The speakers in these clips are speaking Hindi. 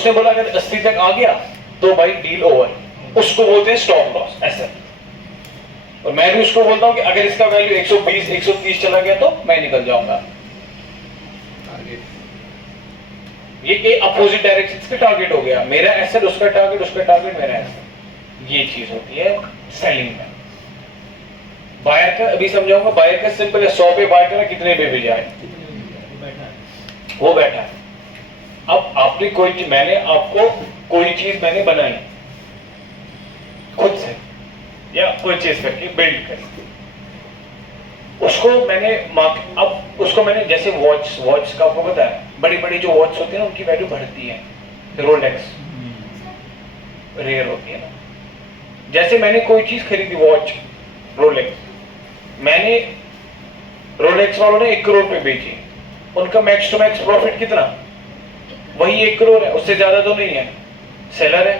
उसने बोला अगर 80 तक आ गया तो भाई डील ओवर, उसको बोलते हैं स्टॉप लॉस ऐसा। और मैं भी उसको बोलता हूं कि अगर इसका वैल्यू 120 130 चला गया तो मैं निकल जाऊंगा। ये अपोजिट डायरेक्शन का टारगेट हो गया, मेरा एसेट उसका टारगेट, उसका टारगेट मेरा एसेट। ये चीज होती है सेलिंग में। बायर का अभी समझाऊंगा, बायर का सिंपल है, 100 पे बाय करा, कितने पे भी जाए वो बैठा है। अब आपने कोई चीज, मैंने आपको कोई चीज मैंने बनाई खुद से या परचेज करके बिल्ड करके, उसको मैंने अब उसको मैंने जैसे वॉच का आपको पता है, बड़ी बड़ी जो वॉच होती है ना उनकी वैल्यू बढ़ती है, रोलेक्स रेयर होती है ना। जैसे मैंने कोई चीज खरीदी वॉच रोलेक्स, मैंने रोलेक्स वालों ने 1 करोड़ पे बेची, उनका मैक्स टू मैक्स प्रॉफिट कितना, वही 1 करोड़ है, उससे ज्यादा तो नहीं है। सेलर है,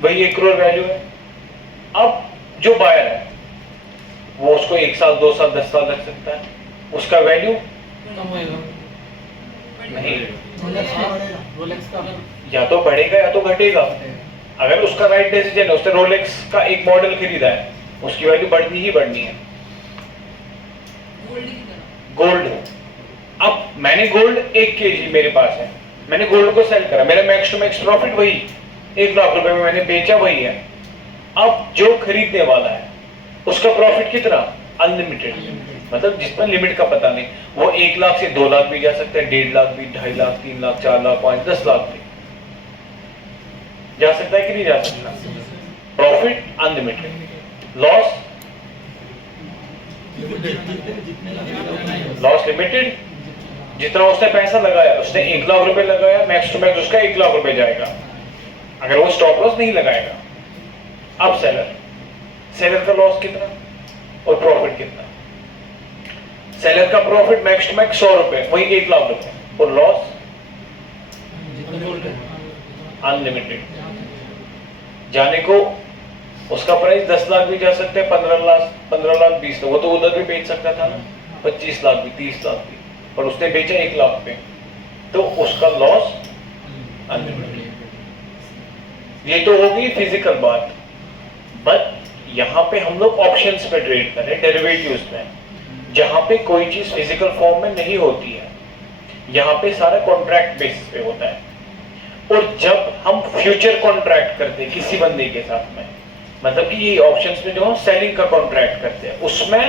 वही 1 करोड़ वैल्यू है। अब जो बायर है वो उसको 1 साल 2 साल 10 साल लग सकता है, उसका वैल्यू नहीं, या तो बढ़ेगा या तो घटेगा। अगर उसका राइट डिसीजन है, उसने रोलेक्स का एक मॉडल खरीदा है, उसकी वैल्यू बढ़नी ही बढ़नी है। गोल्ड, अब मैंने गोल्ड 1 kg मेरे पास है, मैंने गोल्ड को सेल करा, मेरा मैक्स टू मैक्स प्रॉफिट वही 1 लाख रुपए में मैंने बेचा वही है। अब जो खरीदने वाला है उसका प्रॉफिट कितना, अनलिमिटेड, मतलब जिसमें लिमिट का पता नहीं, वो 1 लाख से 2 लाख भी जा सकता है, 1.5 लाख भी, 2.5 लाख, 3 लाख, 4 लाख, 5 10 लाख भी जा सकता है कि नहीं जा सकता। Profit unlimited, loss limited. जितना उसने पैसा लगाया, उसने 1 लाख रुपए लगाया, मैक्स टू मैक्स उसका 1 लाख रुपए जाएगा अगर वो स्टॉप लॉस नहीं लगाएगा। अब सेलर का लॉस कितना और प्रॉफिट कितना, सेलर का प्रॉफिट मैक्स टू मैक्स 100 रुपए, वही 1 लाख रुपए, और लॉस अनलिमिटेड। जाने को उसका प्राइस 10 लाख भी जा सकता है, 15 लाख 20 लाख, वो तो उधर भी बेच सकता था ना, 25 लाख भी, 30 लाख भी, पर उसने बेचा 1 लाख पे, तो उसका लॉस अनलिमिटेड। ये तो होगी फिजिकल बात, बट यहाँ पे हम लोग ऑप्शंस पे ट्रेड कर रहे हैं, डेरिवेटिव्स में, जहां पे कोई चीज फिजिकल फॉर्म में नहीं होती है, यहाँ पे सारा कॉन्ट्रैक्ट बेसिस पे होता है। और जब हम फ्यूचर कॉन्ट्रैक्ट करते हैं किसी बंदे के साथ में, मतलब कि ये ऑप्शंस में जो हम सेलिंग का कॉन्ट्रैक्ट करते हैं, उसमें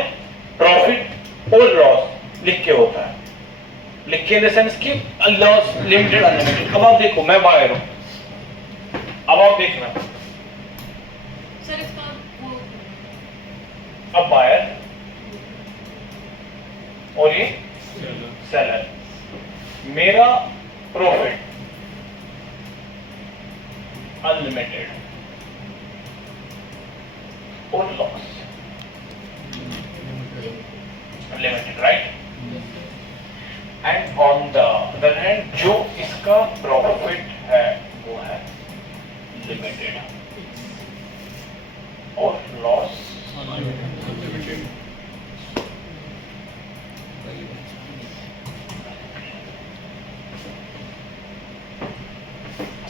प्रॉफिट और लॉस लिख के होता है, लिख के इन द सेंस कि लॉस लिमिटेड अनलिमिटेड। अब आप देखो, मैं बायर हूं, अब आप देखना, अब बायर और ये सेलर, मेरा प्रॉफिट अनलिमिटेड और loss limited, right. And on the other hand जो इसका प्रॉफिट है वो है लिमिटेड और लॉस अनलिमिटेड।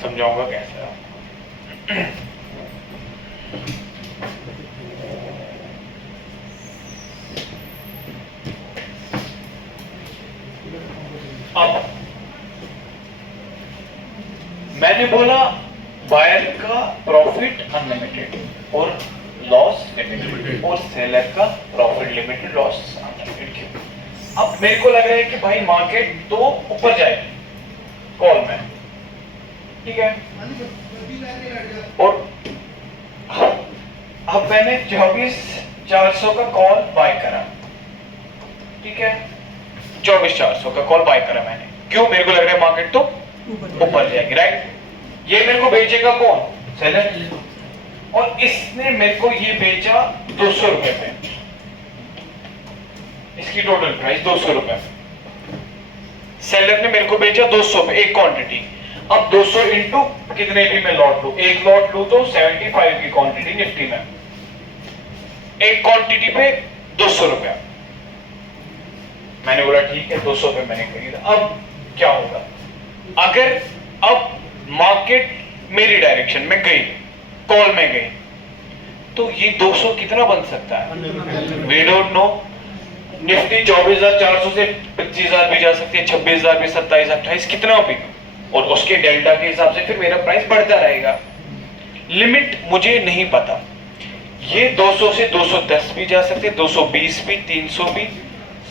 समझाऊंगा कैसे आपको। अब मैंने बोला बायर का प्रॉफिट अनलिमिटेड और लॉस लिमिटेड, और सेलर का प्रॉफिट लिमिटेड लॉस अनलिमिटेड। अब मेरे को लग रहा है कि भाई मार्केट तो ऊपर जाएगी कॉल में, ठीक है, और अब मैंने 24,400 का कॉल बाय करा, ठीक है, 24,400 का कॉल बाय करा मैंने, क्यों, मेरे को लग रहा है मार्केट तो ऊपर जाएगी, राइट। ये मेरे को बेचेगा कौन, सेलर, और इसने मेरे को ये बेचा 200 रुपए पे, इसकी टोटल प्राइस 200 रुपए, सेलर ने मेरे को बेचा 200 पे एक क्वांटिटी। अब 200 इंटू कितने भी मैं लॉट लूं, एक लॉट लूं तो 75 की क्वांटिटी निफ्टी में, एक क्वांटिटी पे 200 रुपया। मैंने बोला ठीक है 200 पे मैंने खरीदा। अब क्या होगा, अगर अब मार्केट मेरी डायरेक्शन में गई, कॉल में गई, तो ये 200 कितना बन सकता है? We don't know. निफ्टी 24,400 से 25,000 भी जा सकती है, 26,000 भी, 27, 28, कितना भी, और उसके डेल्टा के हिसाब से फिर मेरा प्राइस बढ़ता रहेगा। लिमिट मुझे नहीं पता, ये 200 से 210 भी जा सकते हैं, 220 भी, 300 भी,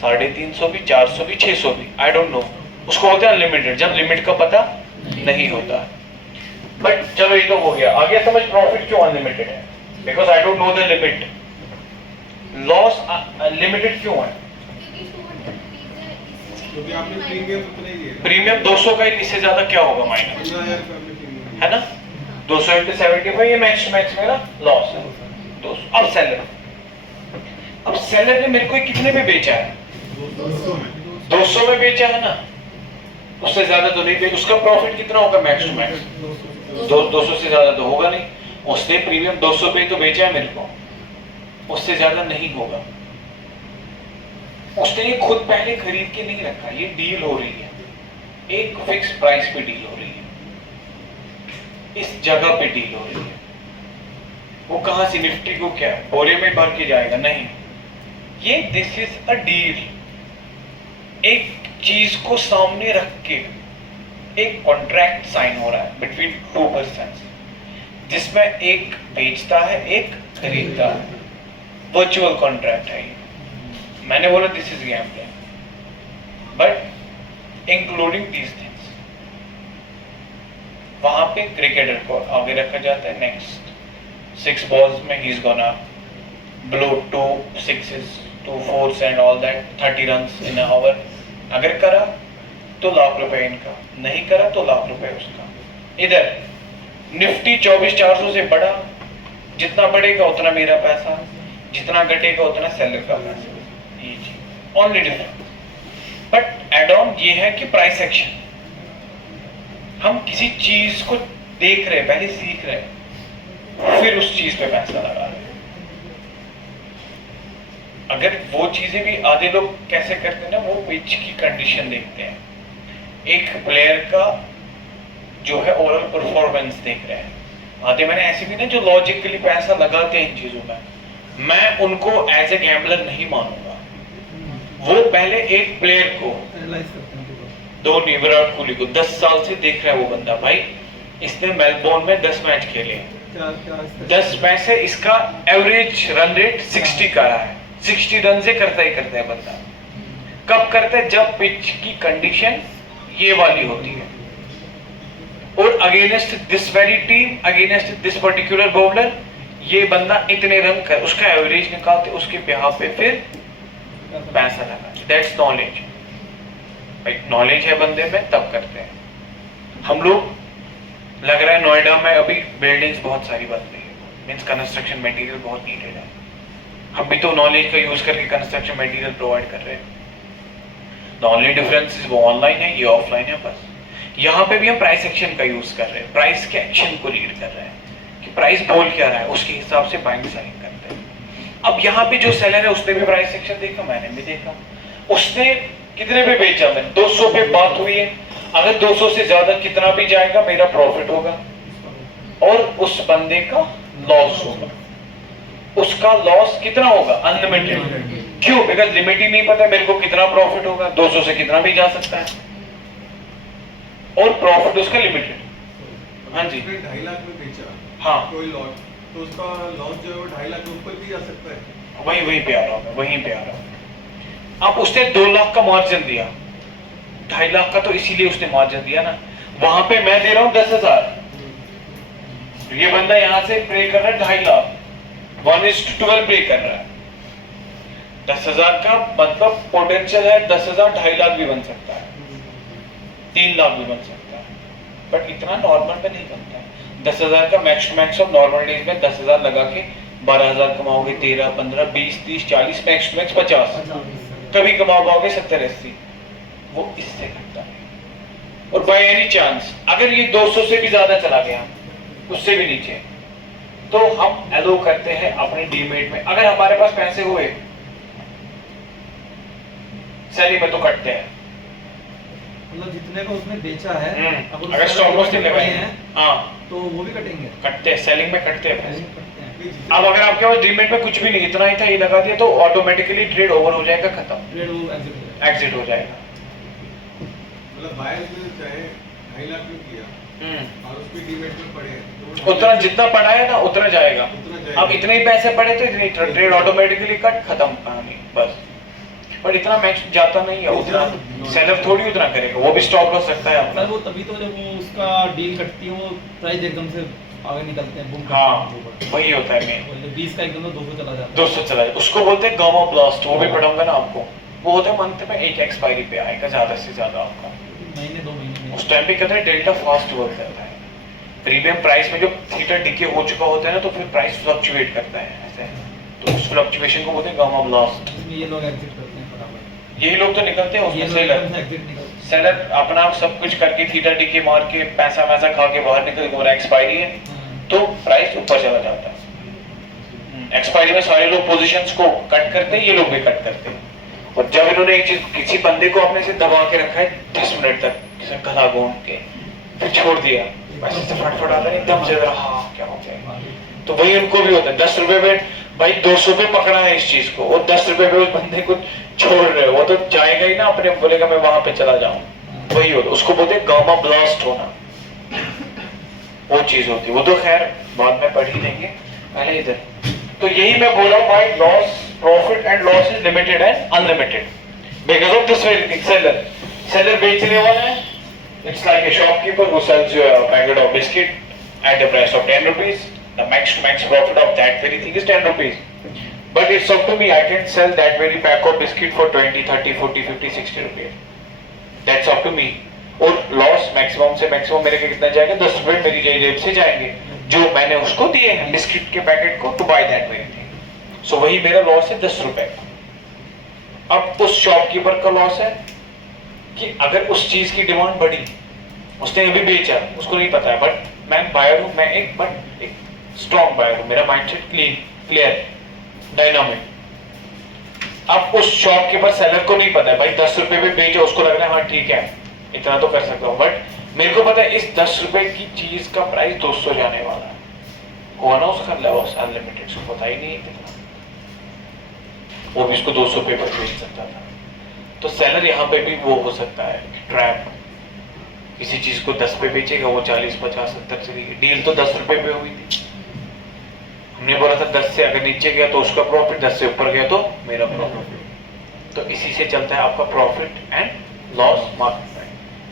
350 भी, 400 भी, 600 भी, आई डोंट नो। उसको होता है अनलिमिटेड, जब लिमिट का पता नहीं होता। बट चलो ये तो हो गया, आगे समझ प्रॉफिट क्यों अनलिमिटेड है? Because I don't know the limit. Loss limited क्यों है? क्योंकि आपने प्रीमियम उतना ही दिया। प्रीमियम 200 का ही, इससे ज्यादा क्या होगा माइनस, है ना? 200 into 75, ये मैक्स टू मैक्स मेरा लॉस है 200। अब सेलर ने मेरे को कितने में बेचा है? 200 में बेचा है ना, उससे ज्यादा तो नहीं बेचा। उसका प्रॉफिट कितना होगा मैक्स टू मैक्स? 200 से ज्यादा तो होगा नहीं। उसने प्रीमियम 200 पे तो बेचा है मेरे को, उससे ज्यादा नहीं होगा। उसने ये खुद पहले खरीद के नहीं रखा, ये डील हो रही है, एक फिक्स प्राइस पे डील हो रही है, इस जगह पे डील हो रही है। वो कहां से निफ्टी को क्या बोरे में भर के जाएगा? नहीं, ये दिस इज अ डील। एक चीज को सामने रख के एक कॉन्ट्रैक्ट साइन हो रहा है बिटवीन टू पर्सन्स, जिसमें एक बेचता है, एक खरीदता है। वर्चुअल कॉन्ट्रैक्ट है ये। मैंने बोला this is gambling, but including these things. वहां पे क्रिकेटर को आगे रखा जाता है, नेक्स्ट 6 balls में he is gonna blow 2 sixes 2 4s and all that, 30 runs in an hour। अगर करा तो लाख रुपए इनका, नहीं करा तो लाख रुपए उसका। इधर निफ्टी 24,400 से बढ़ा, जितना बढ़ेगा उतना मेरा पैसा, जितना घटेगा उतना सेलर का पैसा। ये चीज only difference. But add on ये है कि प्राइस एक्शन, हम किसी चीज को देख रहे, पहले सीख रहे, फिर उस चीज पे पैसा लगा रहे। अगर वो चीजें भी आधे लोग कैसे करते हैं ना, वो पिच की कंडीशन देखते हैं, एक प्लेयर का जो है ओवरऑल परफॉर्मेंस देख रहे हैं। आधे मैंने ऐसे भी ना जो लॉजिकली पैसा लगाते हैं इन चीजों में, मैं उनको एज ए गैम्बलर नहीं मानूंगा। वो पहले एक प्लेयर को, धोनी, विराट कोहली को 10 साल से देख रहा है वो बंदा, भाई इसने मेलबोर्न में 10 मैच खेले, 10 मैच से इसका एवरेज रन रेट 60 का है, 60 रन से करता ही करता है बंदा। कब करता है? जब पिच की कंडीशन ये वाली होती है, और against this very team, against this particular bowler, ये बंदा इतने रन कर, उसका एवरेज निकालते, उसके बिहाफ पे फिर पैसा लगा। That's knowledge. नॉलेज है बंदे में तब करते हैं। हम लोग, लग रहा है नोएडा में अभी बिल्डिंग्स बहुत सारी बन रही है, मीन्स कंस्ट्रक्शन मटेरियल बहुत नीडेड है। हम भी तो नॉलेज का यूज करके कंस्ट्रक्शन मटेरियल प्रोवाइड कर रहे हैं। द ओनली डिफरेंस वो ऑनलाइन है, ये ऑफलाइन है बस। यहाँ पे भी हम प्राइस एक्शन का यूज कर रहे हैं, प्राइस के एक्शन को लीड कर रहे हैं कि प्राइस बोल क्या रहा है, उसके हिसाब से बाइंग सेलिंग करते हैं। अब यहाँ पे जो सेलर है उसने भी प्राइस एक्शन देखा, मैंने भी देखा। उसने कितने पे बेचा? मैंने 200 पे बात हुई है, अगर 200 से ज्यादा कितना भी जाएगा मेरा प्रॉफिट होगा, और उस बंदे का लॉस होगा। उसका लॉस कितना होगा? अनलिमिटेड। क्यों? बिकॉज लिमिट ही नहीं पता मेरे को कितना प्रॉफिट होगा, 200 से कितना भी जा सकता है, और प्रॉफिट उसका लिमिटेड। हाँ जी, 2.5 लाख में बेचा, हाँ, कोई लॉट, तो उसका लॉस जो है वो 2.5 लाख के ऊपर भी जा सकता है। वहीं पे आ रहा हूँ, वहीं पे आ रहा हूँ। अब उसने 2 लाख का मार्जिन दिया, 2.5 लाख का तो इसीलिए उसने मार्जिन दिया ना। वहां पे मैं दे रहा हूँ 10,000, ये बंदा यहाँ से प्ले कर रहा है 2.5 लाख, 1:12 प्ले कर रहा है। 10,000 का मतलब पोटेंशियल है 10,000, 2.5 लाख भी बन सकता है, 3 लाख भी बन सकता है, बट इतना नॉर्मल में नहीं बनता है। 10,000 का max to max of normal days में 10,000 लगा के 12,000 कमाओगे, 13, 15, 20, 30, 40, मैक्स टू मैक्स 50, कभी कमा पाओगे 70, 80। वो इससे घटता है। और बाय एनी चांस अगर ये 200 से भी ज्यादा चला गया, उससे भी नीचे, तो हम एलो करते हैं अपने डीमेट में। अगर हमारे पास पैसे हुए, सैलरी में तो कटते हैं, मतलब जितने को उसने बेचा है अगर स्टॉप लॉस नहीं लगाए हैं हाँ तो वो भी कटेंगे, कटते हैं, सेलिंग में कटते हैं पैसे। कटते हैं। अब अगर आपके पास डीमेट में कुछ भी नहीं, इतना ही था, ये लगा दिया तो ऑटोमेटिकली ट्रेड ओवर हो जाएगा, खत्म, ट्रेड वो एग्जिट हो जाएगा। एग्जिट हो जाएगा। मतलब बायर ने चाहे 2.5 लाख में किया और उसके डीमेट में पड़े तो उतना जितना पड़ा है ना उतना जाएगा। उतना जाएगा। अब इतने ही पैसे पड़े तो इतनी ट्रेड ऑटोमेटिकली कट, खत्म कहानी बस। बट इतना मैच जाता नहीं है उतना, सेलर थोड़ी उतना करेगा, वो भी स्टॉप लॉस सकता है अपना। सर वो तभी तो जब वो उसका डील कटती है वो प्राइस एकदम से आगे निकलते हैं, बूम हाँ वही होता है मेन। 20 का एकदम 200 चला जाता है। 200 चला जाए, उसको बोलते हैं गामा ब्लास्ट, वो भी पढ़ाऊंगा ना आपको। वो होता है मंथ में एक एक्सपायरी पे आएगा ज्यादा से ज्यादा आपका, महीने 2 महीने में। उस टाइम पे कहते हैं डेल्टा फास्ट वर्क करता है। प्रीमियम प्राइस में जो थीटा डिके हो चुका होता है ना तो फिर प्राइस फ्लक्चुएट करता है ऐसे, तो उस फ्लक्चुएशन को बोलते हैं गामा ब्लास्ट। इसमें ये लोग एग्जिट करते हैं फटाफट, यही लोग तो निकलते हैं ये उसमें। लोग सेलर एकदम से एग्जिट निकलते सेलर अपना सब कुछ करके थीटा डिके मार के पैसा वैसा खा के बाहर निकल गया, एक्सपायरी है हैं। तो प्राइस ऊपर चला जाता है। एक्सपायरी में सारे लोग पोजीशंस को कट करते हैं, ये लोग भी कट करते हैं। और जब इन्होंने एक चीज, किसी बंदे को अपने से दबा के रखा है 10 मिनट तक, किसी गला घोंट के, फिर छोड़ दिया, पैसे से फटफट आता नहीं, एकदम से हाँ क्या हो जाएगा। तो वही उनको भी होता है, 10 रुपए में भाई 200 पे पकड़ा है इस चीज को, और 10 रुपए पे उस बंदे को छोड़ रहे हो, वो तो जाएगा ही ना, अपने बोलेगा मैं वहां पे चला जाऊं। वही होता है, उसको बोलते हैं गामा ब्लास्ट होना, वो चीज होती है। वो तो खैर बाद में पढ़ ही लेंगे, पहले इधर। तो यही मैं बोल रहा हूँ भाई, loss, profit and loss is limited and unlimited because of this very thing. Seller बेचने वाला है, it's like a shopkeeper who sells you a packet of biscuit at the price of 10 rupees. The max to max profit of that very thing is 10 rupees. But it's up to me, I can sell that very pack of biscuit for 20, 30, 40, 50, 60 rupees. That's up to me. और लॉस मैक्सिमम से मैक्सिमम मेरे को कितना जाएगा, 10 रुपए मेरी जेब से जाएंगे जो मैंने उसको दिए हैं बिस्किट के पैकेट को, to buy that very thing. So वही मेरा लॉस है 10 रुपए। अब उस शॉपकीपर का लॉस है कि अगर उस चीज की डिमांड बढ़ी, उसने अभी बेचा, उसको नहीं पता है, बट मैं बायर हूं, मैं एक स्ट्रॉन्ग बायर हूं, मेरा माइंडसेट क्लियर, डायनामिक। अब उस शॉपकीपर सेलर को नहीं पता है, भाई 10 रुपए पे बेचा, उसको लग रहा है हाँ ठीक है इतना तो कर सकता हूँ, बट मेरे को पता है इस 10 रुपए की चीज का प्राइस 200 जाने वाला है, हुआ ना उसका लॉस अनलिमिटेड, उसको पता ही नहीं है कितना, वो भी इसको 200 रुपए पर बेच सकता था। तो सेलर यहाँ पे भी वो हो सकता है ट्रैप, किसी चीज को 10 पे बेचेगा, वो 40, 50, 70 चली गई, डील तो 10 रुपए पे हुई थी, हमने बोला था 10 से अगर नीचे गया तो उसका प्रॉफिट, 10 से ऊपर गया तो मेरा प्रॉफिट। तो इसी से चलता है आपका प्रॉफिट एंड लॉस मार्केट में।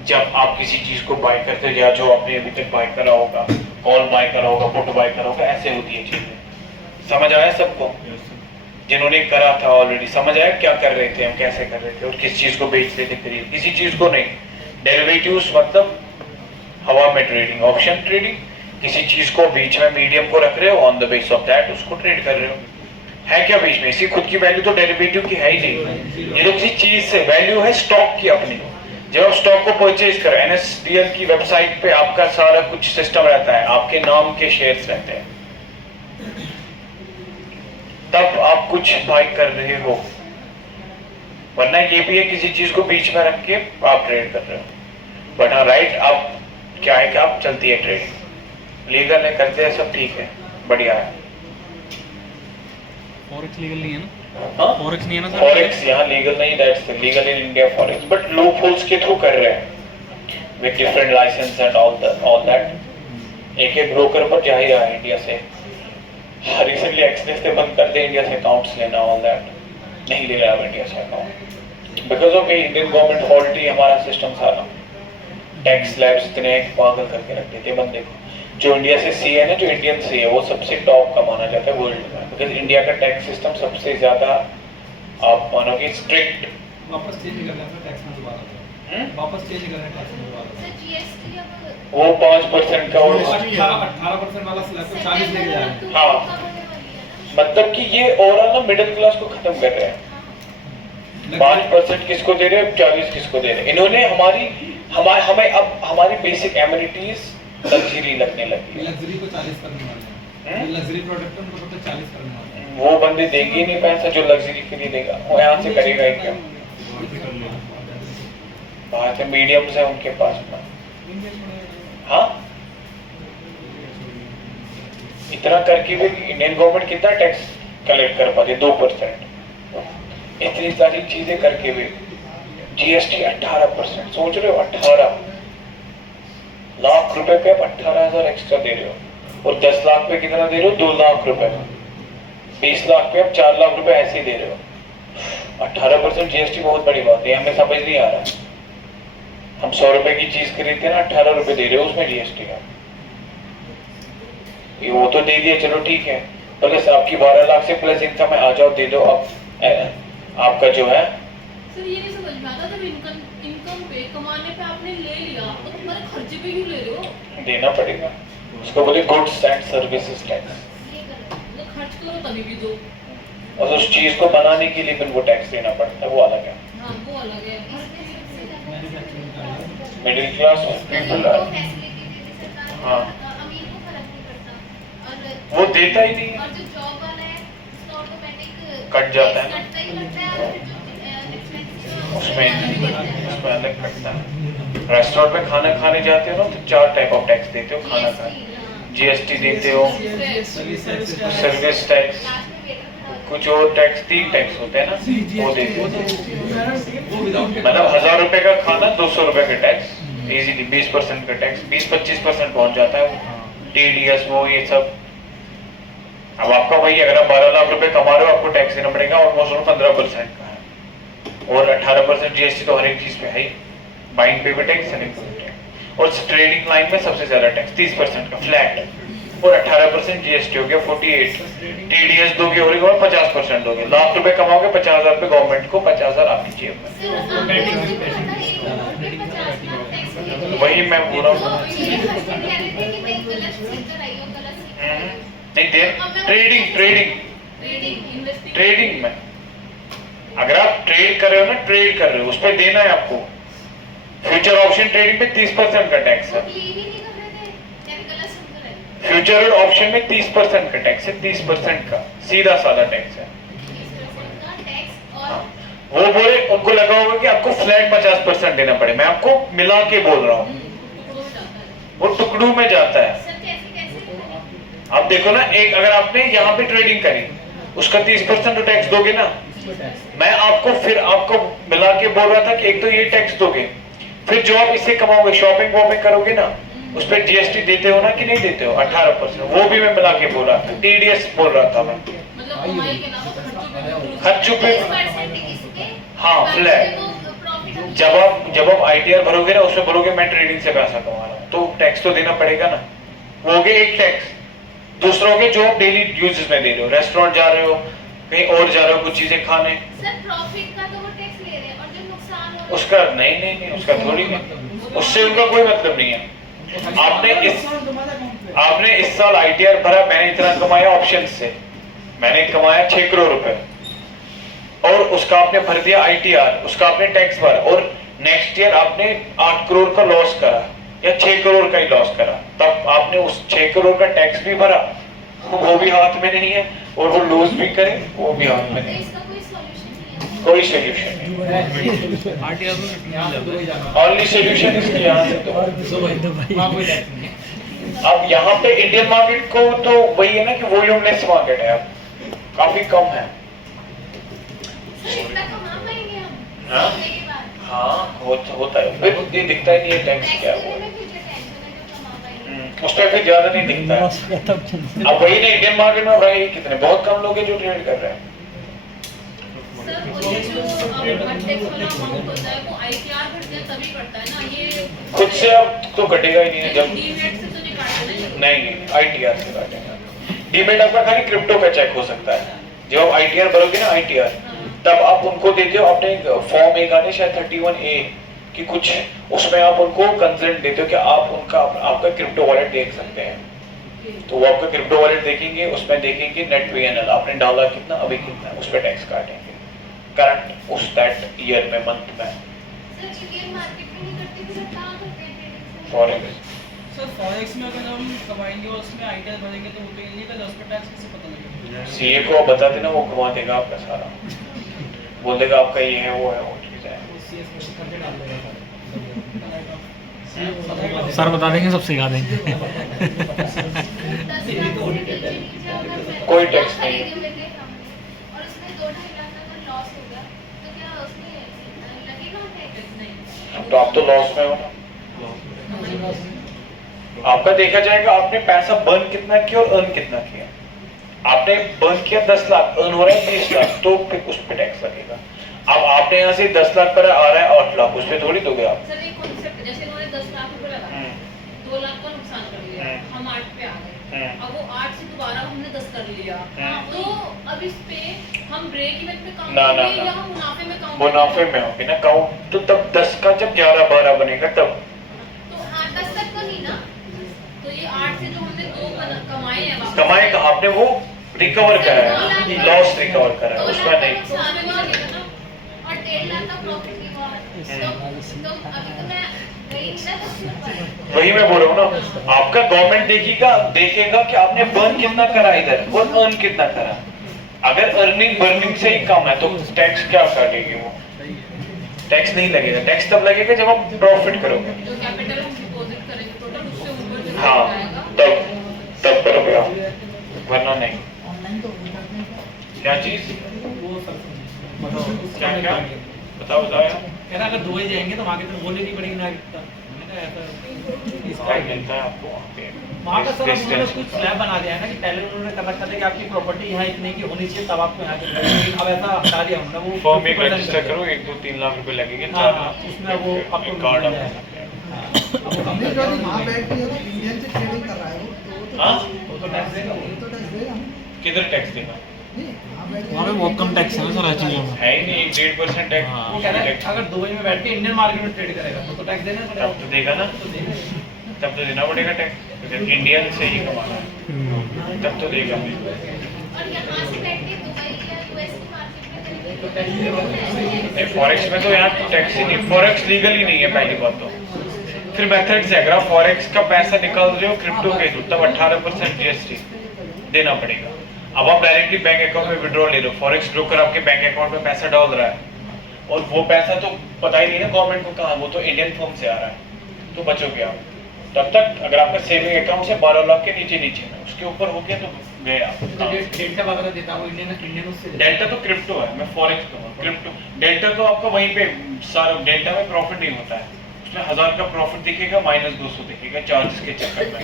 जब आप किसी चीज को बाय करते हो, या जो आपने अभी तक बाय करा होगा, कॉल बाय करा होगा, पुट बाय करा होगा, ऐसे होती है चीजें। समझ आया सबको? जिन्होंने करा था ऑलरेडी समझ आया क्या कर रहे थे हम, कैसे कर रहे थे और किस चीज को बेच रहे थे, खरीद किसी चीज को नहीं। डेरिवेटिव्स मतलब हवा में ट्रेडिंग, ऑप्शन ट्रेडिंग, किसी चीज को बीच में मीडियम को रख रहे हो, on the base of that उसको ट्रेड कर रहे हो। है क्या बीच में, इसकी खुद की वैल्यू तो डेरिवेटिव की है ही नहीं, ये तो किसी चीज से वैल्यू है स्टॉक की अपनी। जब आप स्टॉक को परचेज करो, NSDL की वेबसाइट पे आपका सारा कुछ सिस्टम रहता है, आपके नाम के शेयर्स रहते हैं, तब आप कुछ बाय कर रहे हो, वरना ये भी है किसी चीज को बीच में रख के आप ट्रेड कर रहे हो। बट हाँ राइट, आप क्या है कि आप चलती है ट्रेडिंग, लीगल है, करते हैं सब ठीक है, बढ़िया है। फॉरेक्स लीगल नहीं है ना? हाँ फॉरेक्स नहीं है ना सर? फॉरेक्स यहाँ लीगल नहीं, that's legal in India forex, but loopholes के थ्रू कर रहे हैं with different license and all that. एक ब्रोकर पर जा ही रहा है इंडिया से, रिसेंटली एक्सनेस ने बंद कर दिया इंडिया से अकाउंट्स लेना, ऑल दैट नहीं ले रहा है इंडिया से account, because of Indian government faulty हमारा सिस्टम सारा, टैक्स स्लैब्स इतने पागल करके रख देते बंदे को। जो इंडिया से सी है ना, जो इंडियन सी है, वो सबसे टॉप का माना जाता है वर्ल्ड में, बिकॉज इंडिया का टैक्स सिस्टम सबसे ज्यादा आप मानोगे स्ट्रिक्ट। वापस चेंज कर लेना टैक्स में दोबारा, वापस चेंज करना टैक्स में दोबारा। सर जीएसटी अब वो 5% का, और 18% वाला स्लैब को 40 लेके जा रहे हैं। हाँ मतलब कि ये ओवरऑल ना मिडिल क्लास को खत्म कर रहे हैं। 5% किसको दे रहे हैं, 40 किसको दे रहे हैं। इन्होंने हमें अब हमारी बेसिक एमिनिटीज लग्जरी लगने लगी है। लग्जरी को 40 करने वाले हैं, लग्जरी प्रोडक्ट उनको पता 40 करने वाले हैं। वो बंदे देंगे ही नहीं पैसा जो लग्जरी के लिए देगा, वो यहाँ से करेगा ही क्या। बाहर के मीडियम्स है उनके पास में। हाँ, इतना करके भी इंडियन गवर्नमेंट कितना टैक्स कलेक्ट कर पाती है? 2%। इतनी सारी चीजें करके भी जीएसटी 18%। सोच रहे हो, 18 लाख रुपए पे आप 18,000 एक्स्ट्रा दे रहे हो, और 10 लाख पे कितना दे रहे हो? 2 लाख रुपए। 20 लाख पे आप 4 लाख रुपए ऐसे ही दे रहे हो। 18% जीएसटी बहुत बड़ी बात है, हमें समझ नहीं आ रहा। हम 100 रुपए की चीज खरीदते हैं ना, 18 रुपए दे रहे हो उसमें जीएसटी का। ये वो तो दे दिया, चलो ठीक है, प्लस आपकी 12 लाख से प्लस इनकम है, आ जाओ दे दो। अब आपका जो है सर ये नहीं समझ में आता, जब इनकम पे कमाने पे आपने ले लिया तो तुम्हारे खर्चे पे क्यों ले रहे हो? देना पड़ेगा, उसको बोले गुड्स एंड सर्विसेज टैक्स। मतलब खर्च करो तभी भी दो, और उस चीज को बनाने के लिए फिर वो टैक्स देना पड़ता है, वो अलग है। हाँ वो अलग है। मिडिल क्लास पीपल, हाँ वो देता ही नहीं है, और जो जॉब वाला है उसका ऑटोमेटिक कट जाता है ना, कटता ही कटता है, और जो उसमें अलग कटता है। रेस्टोरेंट में खाना खाने जाते हो ना तो 4 टाइप ऑफ टैक्स देते हो खाना का। जीएसटी देते हो, सर्विस टैक्स, कुछ और टैक्स, 3 टैक्स होते हैं ना, वो देते हो। मतलब 1000 रुपए का खाना 200 रुपए का टैक्स, इजीली 20% का टैक्स, 20-25% पहुंच जाता है। टीडीएस वो ये सब। अब आपका वही, अगर आप 12 लाख रुपए कमा रहे हो, आपको टैक्स देना पड़ेगा ऑलमोस्ट 15% का है, और 18% जीएसटी तो हर एक चीज पे है ही। बाइंग पे भी टैक्स, सेलिंग पे भी टैक्स, और ट्रेडिंग लाइन में सबसे ज्यादा टैक्स 30% का फ्लैट, और 18% जीएसटी हो गया 48। टीडीएस दोगे और 50% दोगे। लाख रुपए कमाओगे, 50,000 पे गवर्नमेंट को, 50,000 आपकी जेब में। वही मैं बोल रहा हूँ, नहीं दे ट्रेडिंग में अगर आप ट्रेड कर रहे हो ना, ट्रेड कर रहे हो, उस पर देना है आपको। फ्यूचर ऑप्शन ट्रेडिंग पे 30% का टैक्स है। फ्यूचर और ऑप्शन में 30% का टैक्स है, 30% का सीधा साधा टैक्स है। हाँ, वो बोले, उनको लगा होगा कि आपको फ्लैट 50% देना पड़े, मैं आपको मिला के बोल रहा हूँ, वो टुकड़ों में जाता है। आप देखो ना, एक अगर आपने यहाँ पे ट्रेडिंग करी, उसका 30% तो टैक्स दोगे ना। मैं आपको फिर आपको मिला के बोल रहा था कि एक तो ये टैक्स दोगे, फिर जो आप इससे कमाओगे, शॉपिंग वॉपिंग करोगे ना, उस पर जीएसटी देते हो ना कि नहीं देते हो? 18%, वो भी मैं मिला के बोल रहा था। टीडीएस बोल रहा था मैं, मतलब कमाई के अलावा खर्चों पे। हाँ फ्लैट। जब आप आईटीआर भरोगे ना, उसमें बोलोगे मैं ट्रेडिंग से पैसा कमा रहा हूँ, तो टैक्स तो देना पड़ेगा ना। वो हो गया एक टैक्स। दूसरा हो गया जो आप डेली यूजेस में दे रहे हो, रेस्टोरेंट जा रहे हो, कहीं और जा रहे हो कुछ चीजें खाने, सर प्रॉफिट का तो वो टैक्स ले रहे हैं, और जो नुकसान हो रहा है उसका नहीं, उसका थोड़ी नहीं, उससे उनका कोई मतलब नहीं है। आपने इस साल आईटीआर भरा, मैंने इतना कमाया ऑप्शन से, मैंने कमाया 6 करोड़ रुपए, और उसका आपने भर दिया आईटीआर, उसका आपने टैक्स भरा, और नेक्स्ट ईयर आपने 8 करोड़ का लॉस करा या 6 करोड़ का ही लॉस करा, तब आपने उस 6 करोड़ का टैक्स भी भरा, वो भी हाथ में नहीं है, और वो लॉस भी करे, वो भी हाथ में है, नहीं। इसका कोई कोई सॉल्यूशन नहीं है। सोल्यूशन नहीं, ओनली सोल्यूशन इसके यहाँ से तो। अब यहाँ पे इंडियन मार्केट को तो वही है ना कि वॉल्यूमलेस मार्केट है, अब काफी कम है। सर इतना कमा पाएंगे हम हाँ? सोने के बाद? हाँ होता है, फिर ये दिखता ही नहीं है टैक्स क्या है वो। उस पर फिर ज्यादा नहीं दिखता है। अब वही ना इंडियन मार्केट में भाई कितने बहुत कम लोग हैं जो ट्रेड कर रहे हैं। सर वो ये जो टैक्स वाला अमाउंट होता है वो आईटीआर भरते हैं तभी कटता है ना, ये खुद से अब तो कटेगा ही नहीं है जब, डीमेट से तो नहीं काटना है। नहीं आईटीआर से काटेंगे। डीमेट आपका खाली क्रिप्टो का चेक हो सकता है, जब आप आईटीआर भरोगे ना आईटीआर, तब आप उनको देते हो अपने फॉर्म एक आने शायद 31A कि कुछ, उसमें आप उनको कंसेंट देते हो कि आप उनका आपका क्रिप्टो वॉलेट देख सकते हैं, तो वो आपका क्रिप्टो वॉलेट देखेंगे, उसमें देखेंगे नेट PNL आपने डाला कितना, अभी कितना, उस पर टैक्स काटेंगे करंट उस दैट ईयर में, मंथ में। सर इंडियन मार्केट में नहीं करते तो कहाँ करते हैं? फॉरेक्स सर फॉरेक्स में अगर हम कमाएंगे और उसमें आईटीआर भरेंगे तो वो तो इलीगल है, उस पर टैक्स कैसे पता लगेगा? सीए को आप बता देना, वो घुमा देगा आपका सारा, बोल देगा आपका ये है वो है वो चीज है। वो सीएस में खर्चे डाल देगा। सर बता देंगे, सब सिखा देंगे। 10 लाख से नीचे अगर मैं कोई टैक्स नहीं है। खरीदी मेरे सामने और उसमें 2-2.5 लाख का अगर लॉस होगा तो क्या उसमें लगेगा टैक्स? नहीं। तो आप तो लॉस में हो ना। आपका देखा जाएगा आपने पैसा बर्न कितना किया और अर्न कितना किया। आपने बर्न किया 10 लाख, अर्न हो रहा है 20 लाख, तो फिर उस पे टैक्स लगेगा। अब आपने यहाँ से 10 लाख पर आ रहा है 8 लाख, उस पे थोड़ी दोगे आप। सर एक कॉन्सेप्ट, जैसे इन्होंने 10 लाख रुपए लगाए, 2 लाख का नुकसान कर लिया, हम 8 पे आ गए, अब वो 8 से दोबारा हमने 10 कर लिया, तो अब इस पे हम ब्रेक इवन पे काउंट ना, ना, करेंगे ना। या हम मुनाफे में काउंट मुनाफे में होगी ना काउंट, तो तब 10 का जब 11-12 बनेगा तब। तो 10 तक तो नहीं ना? तो ये 8 से जो हमने 2 कमाए हैं वापस, कमाए का आपने वो रिकवर करा है, लॉस रिकवर करा है, 2 उसमें लाख का नहीं। नुकसान हुआ ना और 1.5 लाख का प्रॉफिट भी हुआ, तो अभी तो मैं गई नहीं ना 10 लाख पर। वही मैं बोल रहा हूँ ना, आपका गवर्नमेंट देखेगा कि आपने बर्न कितना करा इधर और अर्न कितना करा। अगर अर्निंग बर्निंग से ही कम है तो टैक्स क्या काटेगी वो? टैक्स नहीं लगेगा। टैक्स तब लगेगा जब आप प्रॉफिट करोगे। जो कैपिटल हम डिपॉजिट करेंगे टोटल उससे ऊपर जो हाँ, जाएगा, तब करोगे आप, वरना नहीं। क्या चीज? क्या बताओ यार। कह रहा अगर दुबई जाएंगे तो वहाँ की तरफ बोलनी नहीं पड़ेगी नागरिकता। मैंने कहा ऐसा क्या मिलता है आपको वहाँ पे? वहाँ का सर उन्होंने Distance। कुछ स्लैब बना दिया है ना कि पहले उन्होंने कर रखा था कि आपकी प्रॉपर्टी यहाँ इतने की होनी चाहिए तब आपको यहाँ के, लेकिन अब ऐसा हटा दिया उन्होंने वो फॉर्म एक 50% रजिस्टर कर करो, दिया। 1-2-3 लाख रुपए लगेंगे, हाँ, 4 हाँ, लाख उसमें वो आपको कार्ड मिल आप जाएगा। अब वो नहीं, कंपनी जो वहाँ बैठ के अगर इंडियन से ट्रेडिंग कर रहा है वो तो हाँ? वो तो टैक्स देगा वो। वो तो टैक्स देगा। किधर टैक्स देगा? नहीं, वहाँ बैठ के वहाँ पे बहुत कम टैक्स है ना सर हर चीज़ों में। है ही नहीं, 1.5% टैक्स। वो कह रहा है अगर दुबई में बैठ के इंडियन मार्केट में ट्रेड करेगा तो टैक्स देना पड़ेगा। तब तो देगा ना, तो देगा। तब तो देना पड़ेगा टैक्स, क्योंकि इंडियन से ही कमाना है, तब तो देगा। और यहाँ से बैठ के दुबई या यूएस की मार्केट में करेंगे फॉरेक्स में तो यहाँ टैक्स ही नहीं, फॉरेक्स लीगल ही नहीं है पहली बात तो। फिर मेथड से अगर आप फॉरेक्स का पैसा निकाल रहे हो क्रिप्टो के थ्रू, तब 18% जीएसटी देना पड़ेगा। अब आप डायरेक्टली बैंक अकाउंट में विड्रॉ ले रहे हो, फॉरेक्स ब्रोकर आपके बैंक अकाउंट में पैसा डाल रहा है और वो पैसा तो पता ही नहीं ना गवर्नमेंट को कहाँ, वो तो इंडियन फर्म से आ रहा है, तो बचोगे आप। तब तक अगर आपका सेविंग अकाउंट से 12 लाख के नीचे में, उसके ऊपर हो गया तो गए आप। डेल्टा वगैरह देता है वो इंडियन उससे देता है। डेल्टा तो क्रिप्टो है, मैं फॉरेक्स कहूँ क्रिप्टो। डेल्टा तो आपका वहीं पे सारा, डेल्टा में प्रॉफिट नहीं होता है, उसमें 1000 का प्रॉफिट दिखेगा, -200 दिखेगा चार्जेस के चक्कर में।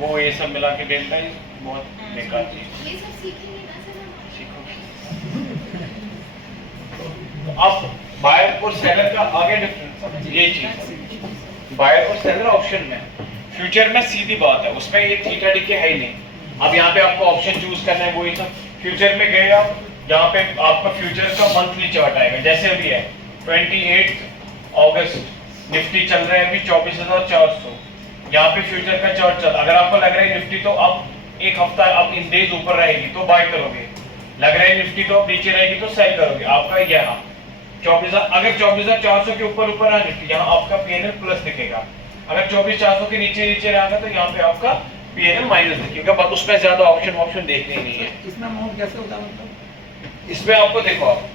वो ये सब मिला के डेल्टा ही बहुत बेकार चीज। ये सब सीखेंगे ना सर हम। सीखोगे तो अब बायर और सेलर का आगे डिफरेंस ये चीज है। बायर और सेलर ऑप्शन में, फ्यूचर में सीधी बात है, उसमें ये थीटा डी के है ही नहीं। अब यहाँ पे आपको ऑप्शन चूज करना है, वही सब फ्यूचर में गए आप, यहाँ पे आपका फ्यूचर का मंथली चार्ट आएगा, जैसे अभी है 28 अगस्त निफ्टी चल रहा है अभी 24,400। यहाँ पे फ्यूचर का चार्ट चल, अगर आपको लग रहा है निफ्टी तो अब एक हफ्ता अब इन डेज ऊपर रहेगी तो बाय करोगे, लग रहा है निफ्टी तो अब नीचे रहेगी तो सेल करोगे। आपका यहाँ 24,000, अगर 24,400 के ऊपर आ निफ्टी, यहाँ आपका पीएनएल प्लस दिखेगा। अगर 24,400 के नीचे रहेगा तो यहाँ पे आपका पीएनएल माइनस दिखेगा। बस उसमें ज्यादा ऑप्शन देखने ही नहीं है। इसमें अमाउंट कैसे होता है मतलब? इसमें आपको देखो आप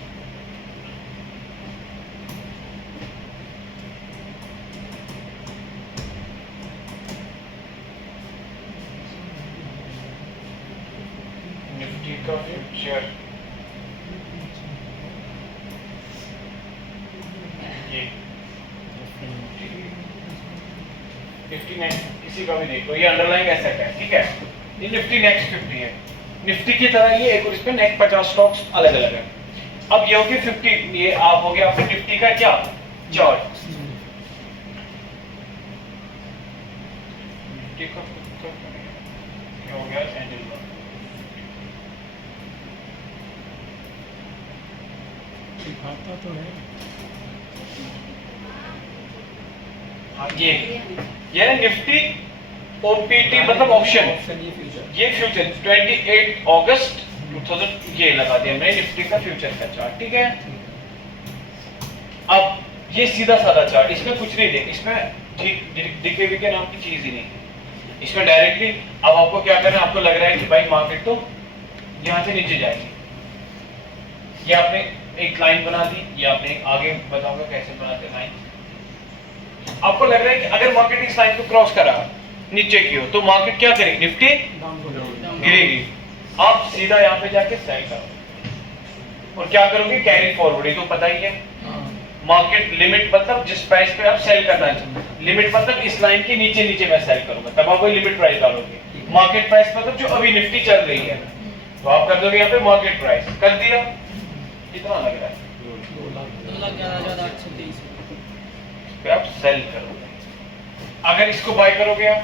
निफ्टी का फ्यूचर ये निफ्टी नेक्स्ट किसी का भी देख लो, ये अंडरलाइंग एसेट है, ठीक है। ये निफ्टी नेक्स्ट 50 है, निफ्टी की तरह ये एक और इसमें नेक्स्ट 50 स्टॉक्स अलग अलग है। अब ये हो गया 50, ये आप हो गया आपके निफ्टी का क्या चार्ट। निफ्टी का क्या हो गया एंजल दिखाता तो है। हाँ ये है निफ्टी ओपीटी मतलब ऑप्शन, ये फ्यूचर। ये फ्यूचर 28 अगस्त 2000 ये लगा दिया मैंने निफ्टी का फ्यूचर का चार्ट, ठीक है। अब ये सीधा साधा चार्ट, इसमें कुछ नहीं दे, इसमें दिखे विके नाम की चीज ही नहीं। इसमें डायरेक्टली अब आपको क्या करना है, आपको लग रहा है कि भाई मार्केट तो यहाँ से नीचे जाएगी, ये आपने एक लाइन बना दी, ये आपने आगे बताऊंगा कैसे बनाते लाइन। आपको लग रहा है कि अगर मार्केट इस लाइन को क्रॉस करा नीचे की हो तो मार्केट क्या करेगी, निफ्टी गिरेगी। आप सीधा यहाँ पे जाके सेल करो और क्या करोगे, कैरी फॉरवर्ड। ये तो पता ही है मार्केट लिमिट मतलब जिस प्राइस पे आप सेल करना चाहिए, लिमिट मतलब इस लाइन के नीचे नीचे मैं सेल करूंगा, तब आप वही लिमिट प्राइस डालोगे। मार्केट प्राइस मतलब जो अभी निफ्टी चल रही है तो आप कर दोगे यहाँ पे मार्केट प्राइस, कर दिया। कितना लग रहा है, 2,11,823 पे आप सेल करोगे। अगर इसको बाय करोगे आप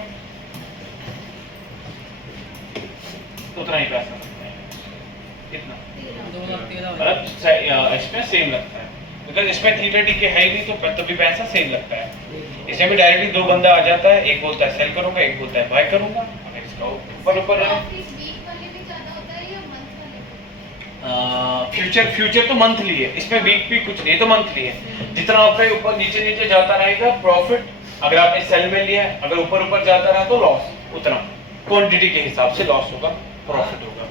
तो उतना ही पैसा लगता है, कितना 2,13,000 मतलब इसमें सेम लगता है, बिकॉज इसमें थीटा डी के है ही नहीं तो तभी पैसा सेम लगता है। इसमें भी डायरेक्टली दो बंदा आ जाता है, एक बोलता है सेल करूंगा, एक बोलता है बाय करूंगा। अगर इसका ऊपर रहे प्रॉफिट वीक वाले में ज्यादा होता है या मंथ वाले में? फ्यूचर तो मंथली है, इसमें वीक भी कुछ नहीं, तो मंथली है। जितना आपका ऊपर नीचे नीचे जाता रहेगा प्रॉफिट, अगर आपने सेल में लिया है, अगर ऊपर ऊपर जाता रहा तो लॉस, उतना क्वांटिटी के हिसाब से लॉस होगा, प्रॉफिट होगा।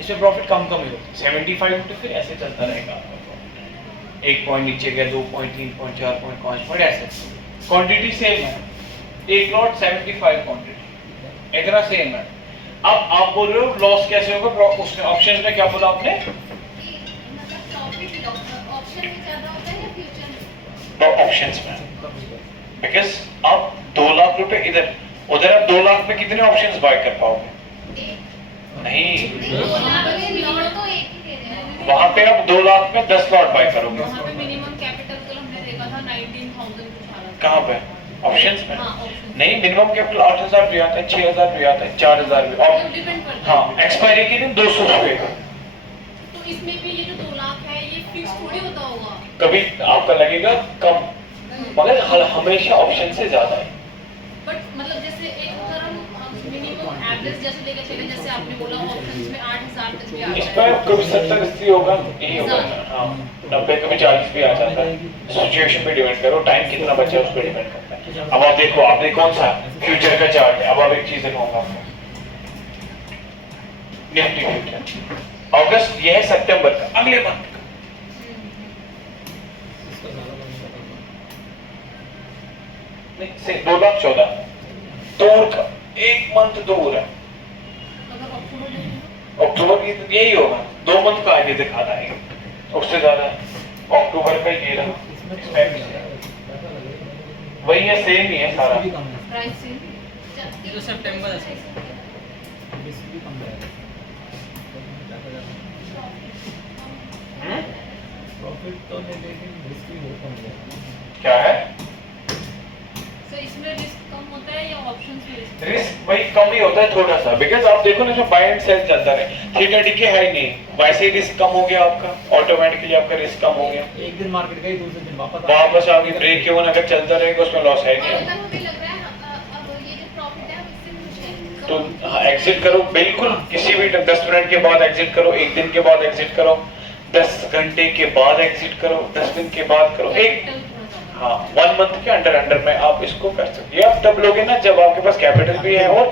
इसमें प्रॉफिट कम कम ही होता है, 75 तो फिर ऐसे चलता रहेगा आपका प्रॉफिट। 1 पॉइंट नीचे गया, 2 पॉइंट, 3 पॉइंट, 4 पॉइंट, 5 पॉइंट, ऐसे क्वांटिटी सेम है। एक लॉट 75 क्वांटिटी, इतना सेम है। अब आप बोल रहे हो लॉस कैसे होगा, उसमें ऑप्शन में क्या बोला आपने, कि मतलब प्रॉफिट ऑप्शन में ज्यादा होता है या फ्यूचर में? तो ऑप्शंस में, बिकॉज आप 2 लाख रुपए इधर उधर, आप 2 लाख में कितने ऑप्शंस बाय कर पाओगे, नहीं 2 लाख में लॉट तो एक ही दे रहे हैं। वहां पे आप 2 लाख में 10 लॉट बाय करोगे। वहाँ पे मिनिमम कैपिटल कल हमने देखा था 19,000 कुछ आ रहा था। कहाँ पे, ऑप्शंस में? हाँ, options। नहीं, मिनिमम कैपिटल 8,000 भी आता है, 6,000 भी आता है, 4,000 भी। और डिपेंड करता है। हाँ, एक्सपायरी के दिन 200 रुपए का। तो इसमें भी ये जो 2 लाख है ये फिक्स थोड़ी होता होगा। कभी आपका लगेगा कम, मगर हमेशा ऑप्शन से ज्यादा है। बट मतलब जैसे एक अगर हम मिनिमम एवरेज जैसे लेके चले, जैसे आपने बोला ऑप्शंस में 8,000 तक भी आ इस जाता पर है। कभी 70-80 होगा, यही होगा। हाँ, 90 कभी 40 भी आ जाता है, सिचुएशन पे डिपेंड करो, टाइम कितना बचा है उस पर डिपेंड करता है। अब आप देखो, आपने कौन सा फ्यूचर का चार्ट है, अब आप एक चीज दिखाऊंगा आपको, निफ्टी फ्यूचर अगस्त, ये है सितंबर का, अगले मंथ का। नहीं, से 2,14,000 दूर का, एक मंथ दूर है। अगर अक्टूबर देखें अक्टूबर की तो यही होगा, 2 मंथ का आगे दिखाता है, उससे ज्यादा अक्टूबर का ये रहा, वही है, सेम ही है सारा। प्राइस से ये तो सितंबर है। प्रॉफिट तो नहीं, लेकिन रिस्क भी बहुत कम है। क्या है, सो इसमें रिस्क कम होता है या ऑप्शंस में रिस्क? रिस्क वही कम ही होता है थोड़ा सा, बिकॉज आप देखो ना, जो बाय एंड सेल चलता रहे, थीटा डी के है ही नहीं, वैसे ही रिस्क कम हो गया आपका, ऑटोमेटिकली आपका रिस्क कम हो गया। एक दिन मार्केट गई, दूसरे दिन वापस वापस आ गई, ब्रेक इवन अगर चलता रहेगा उसमें लॉस है और नहीं। अगर हमें लग रहा है अब ये जो प्रॉफिट है इससे कुछ है तो हाँ, एग्जिट करो, बिल्कुल किसी भी 10 मिनट के बाद एग्जिट करो, 1 दिन के बाद एग्जिट करो, 10 घंटे के बाद एग्जिट करो, 10 दिन के बाद करो, एक कैपिटल थोड़ा सा हाँ 1 मंथ के अंडर में आप इसको कर सकते हैं। आप तब लोगे ना जब आपके पास कैपिटल भी है और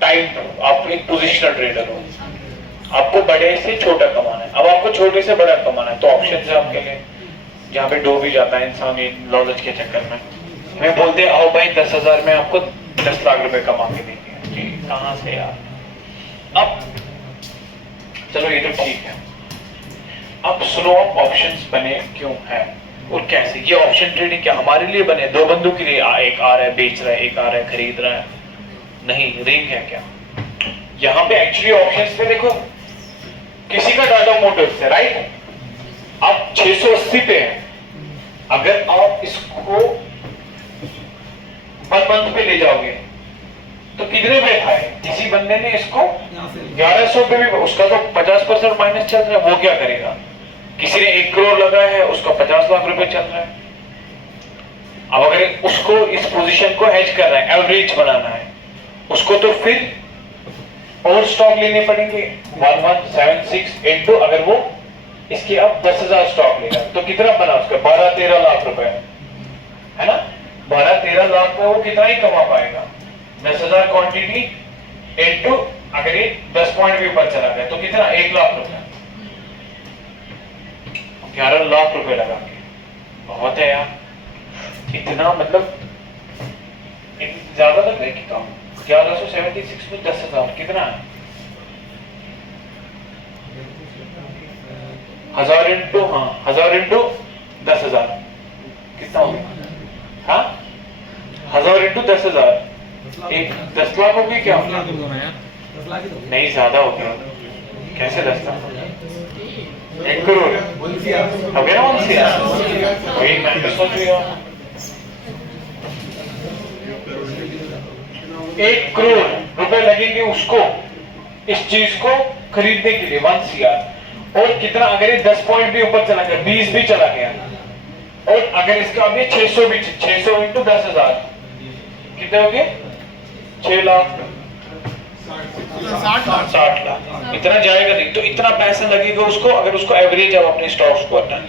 टाइम, आप एक पोजिशनल ट्रेडर हो, आपको बड़े से छोटा कमाना है। अब आपको छोटे से बड़ा कमाना है तो ऑप्शन है आपके लिए, जहाँ पे डूब ही जाता है इंसान ये लालच के चक्कर में। हमें बोलते हैं आओ भाई 10,000 में आपको 10 लाख रुपए कमा के देंगे, जी कहाँ से यार। अब चलो ये तो ठीक है, अब स्लो ऑप्शंस बने क्यों है और कैसे? ये ऑप्शन ट्रेडिंग क्या हमारे लिए बने? 2 बंदों के लिए, एक आ रहा है बेच रहा है, एक आ रहा है खरीद रहा है? नहीं, रिंग है क्या? यहाँ पे एक्चुअली ऑप्शंस पे देखो, किसी का डाटा मोटिव से, राइट? आप 680 पे है, अगर आप इसको 1 मंथ पे ले जाओगे तो कितने पे खाए? किसी बंदे ने इसको 1100 पे भी, उसका तो 50% माइनस चल रहा है, वो क्या करेगा? किसी ने 1 करोड़ लगाया है, उसका 50 लाख रुपए चल रहा है। अब अगर उसको इस पोजीशन को हेज करना है, एवरेज बनाना है, उसको तो फिर और स्टॉक लेने पड़ेंगे 1176 इनटू, अगर वो इसके अब 10,000 स्टॉक लेगा तो कितना बना उसका? 12-13 लाख रुपए, है ना? 12-13 लाख में वो कितना ही कमा पाएगा? 10,000 क्वांटिटी इनटू, अगर ये 10 पॉइंट भी ऊपर चला गया तो कितना? 1 लाख रुपए, 11 लाख रुपए लगा के, बहुत है यार। इतना मतलब ज्यादा लग रहा है कि कम? 1176 में 10,000 कितना है? 1000 इंटू 10,000 कितना हो गया? हाँ 1000 इंटू 10,000 एक 10 लाख हो गई क्या? 10 लाख ही तो नहीं ज्यादा हो गया। कैसे 10 लाख? 1 करोड़ हो गया ना 1 CR। वही मैं तो सोच रही हूँ 1 करोड़ रुपए लगेंगे उसको इस चीज को खरीदने के लिए 1 CR। और कितना अगर ये 10 पॉइंट भी ऊपर चला गया 20 भी चला गया और अगर इसका अभी 600 भी 600 इंटू 10,000 कितने हो गए? 6 लाख 60 लाख इतना जाएगा नहीं। तो इतना पैसा लगेगा उसको अगर उसको एवरेज अब अपने स्टॉक्स को करना है।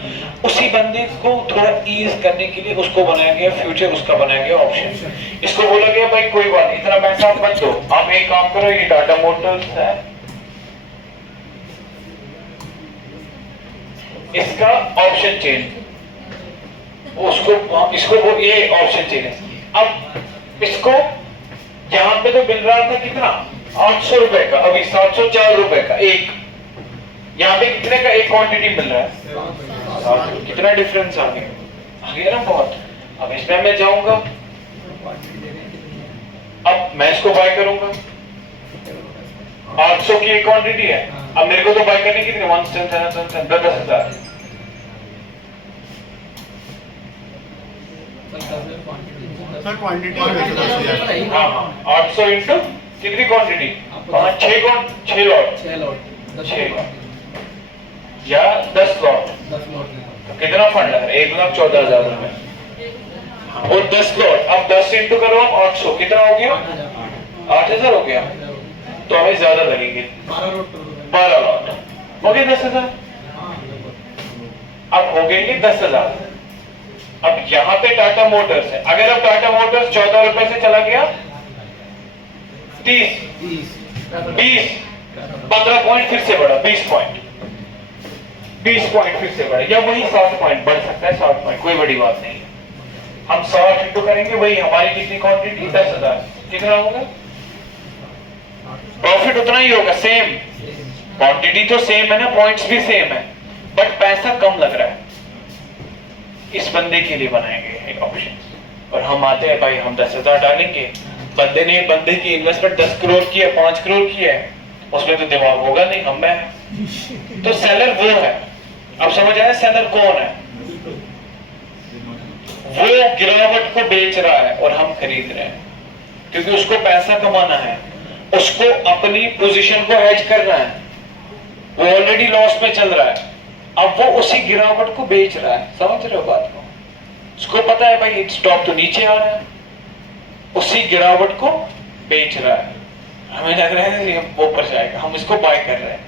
उसी बंदे को थोड़ा ईज करने के लिए उसको बनाया गया फ्यूचर, उसका बनाया गया ऑप्शन। इसको बोला गया भाई कोई बात नहीं इतना पैसा आप मत दो, आप एक काम करो ये टाटा मोटर्स है इसका ऑप्शन चेंज उसको इसको वो ये ऑप्शन चेंज है। अब इसको यहां पे तो मिल रहा था कितना 800 रुपए का, अभी 704 रुपए का एक, यहाँ पे कितने का एक क्वांटिटी मिल रहा है? कितना डिफरेंस आ गया ना बहुत। अब इसमें मैं जाऊंगा, अब मैं इसको बाय करूंगा 800 की एक क्वांटिटी है। अब मेरे को तो बाय करने की 10,000 सर क्वांटिटी हाँ 800 इंटू कितनी क्वांटिटी? 6 लॉट 6 या 10 लॉट तो कितना फंड लग रहा है? 1,14,000 रुपए और 10 लॉट। अब 10 इंटू करो 800 कितना हो गया? 8,000 हो गया। तो हमें ज्यादा लगेंगे 12 लॉट हो गए 10,000। अब हो गए 10,000। अब यहाँ पे टाटा मोटर्स है, अगर अब टाटा मोटर्स 14 रुपए से चला गया 30 20 15 पॉइंट फिर से बढ़ा 20 पॉइंट फिर से बढ़ा या वही 60 पॉइंट बढ़ सकता है 60 पॉइंट कोई बड़ी बात नहीं है। हम 60 इंटू करेंगे वही हमारी कितनी क्वांटिटी 10,000 कितना होगा? प्रॉफिट उतना ही होगा सेम, क्वांटिटी तो सेम है ना, पॉइंट्स भी सेम है बट पैसा कम लग रहा है। इस बंदे के लिए बनाए गए हैं ऑप्शन। और हम आते हैं भाई हम 10,000 डालेंगे, बंदे की इन्वेस्टमेंट 10 करोड़ की है 5 करोड़ की है, उसमें तो दिमाग होगा नहीं, हम मैं है। तो सेलर वो है, अब समझ आया सेलर कौन है? वो गिरावट को बेच रहा है और हम खरीद रहे हैं क्योंकि उसको पैसा कमाना है, उसको अपनी पोजीशन को हेज करना है, वो ऑलरेडी लॉस में चल रहा है, अब वो उसी गिरावट को बेच रहा है। समझ रहे हो बात को? उसको पता है भाई स्टॉक तो नीचे आ रहा है, उसी गिरावट को बेच रहा है। हमें लग रहा है ये ऊपर जाएगा, हम इसको बाय कर रहे हैं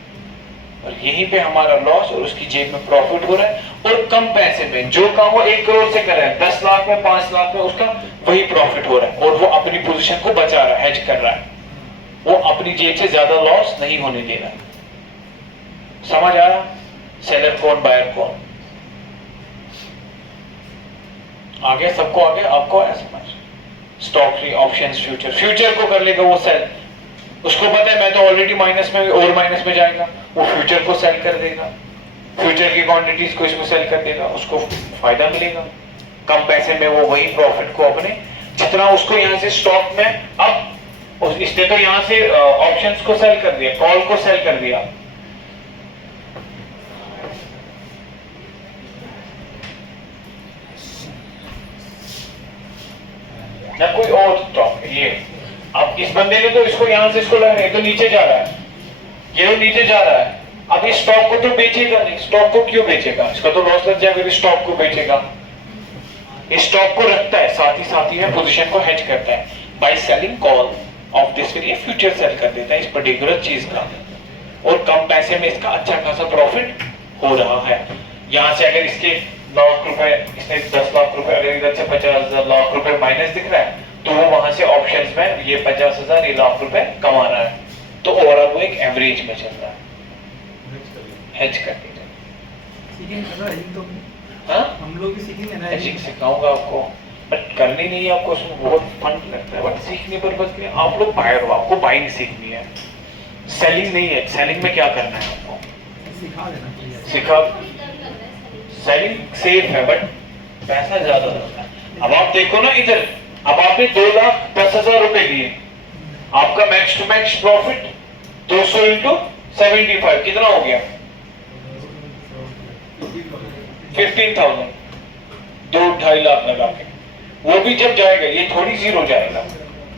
और यहीं पे हमारा लॉस और उसकी जेब में प्रॉफिट हो रहा है। और कम पैसे में जो काम वो 1 करोड़ से कर रहा है 10 लाख में 5 लाख में उसका वही प्रॉफिट हो रहा है और वो अपनी पोजीशन को बचा रहा है, हेज कर रहा है, वो अपनी जेब से ज्यादा लॉस नहीं होने दे रहा है। समझ आ रहा? सेलर कौन बायर कौन? आगे सबको आगे आपको आया समझ? स्टॉक फ्री ऑप्शंस फ्यूचर को कर लेगा वो सेल, उसको पता है मैं तो ऑलरेडी माइनस में और माइनस में जाएगा, वो फ्यूचर को सेल कर देगा, फ्यूचर की क्वांटिटीज को इसमें सेल कर देगा, उसको फायदा मिलेगा कम पैसे में। वो वही प्रॉफिट को अपने जितना उसको यहाँ से स्टॉक में, अब इसने तो यहाँ से ऑप्शंस को सेल कर दिया, कॉल को सेल कर दिया, या कोई और स्टॉक ये। अब इस बंदे ने तो इसको यहां से इसको लग रहा है तो नीचे जा रहा है, ये तो नीचे जा रहा है। अब इस स्टॉक को तो बेचेगा नहीं, स्टॉक को क्यों बेचेगा? इसका तो लॉस लग जाएगा, स्टॉक को बेचेगा। इस स्टॉक को रखता है साथ ही में पोजीशन को हेज करता है by selling call of this, फिर ये फ्यूचर सेल कर देता है इस पर्टिकुलर चीज का और कम पैसे में इसका अच्छा खासा प्रॉफिट हो रहा है। यहां से अगर इसके लाख रुपए, इसने 10 लाख रुपए, अगर इधर से 50,000 लाख रुपए माइनस दिख रहा है तो वो वहां से ऑप्शंस में ये 50,000 ये लाख रुपए कमा रहा है, तो ओवरऑल वो एक एवरेज में चल रहा है, हेज कर देता है। सीखेंगे ना तो हाँ हम लोग भी सीखेंगे ना, हेजिंग सिखाऊंगा आपको, बट करनी नहीं है आपको, उसमें बहुत फन लगता है, बट सीखने पर बस के आप लोग बायर हो, आपको बाइंग सीखनी है, सेलिंग नहीं है। सेलिंग में क्या करना है आपको सिखा देना चाहिए। सिखा, थोड़ी डर लग रहा है सेलिंग सेफ है बट पैसा ज्यादा लगता है। अब आप देखो ना इधर, अब आपने 2,10,000 रुपए दिए, आपका max to max profit 200 into 75 कितना हो गया? 15,000, 2-2.5 लाख लगा के। वो भी जब जाएगा, ये थोड़ी जीरो जाएगा,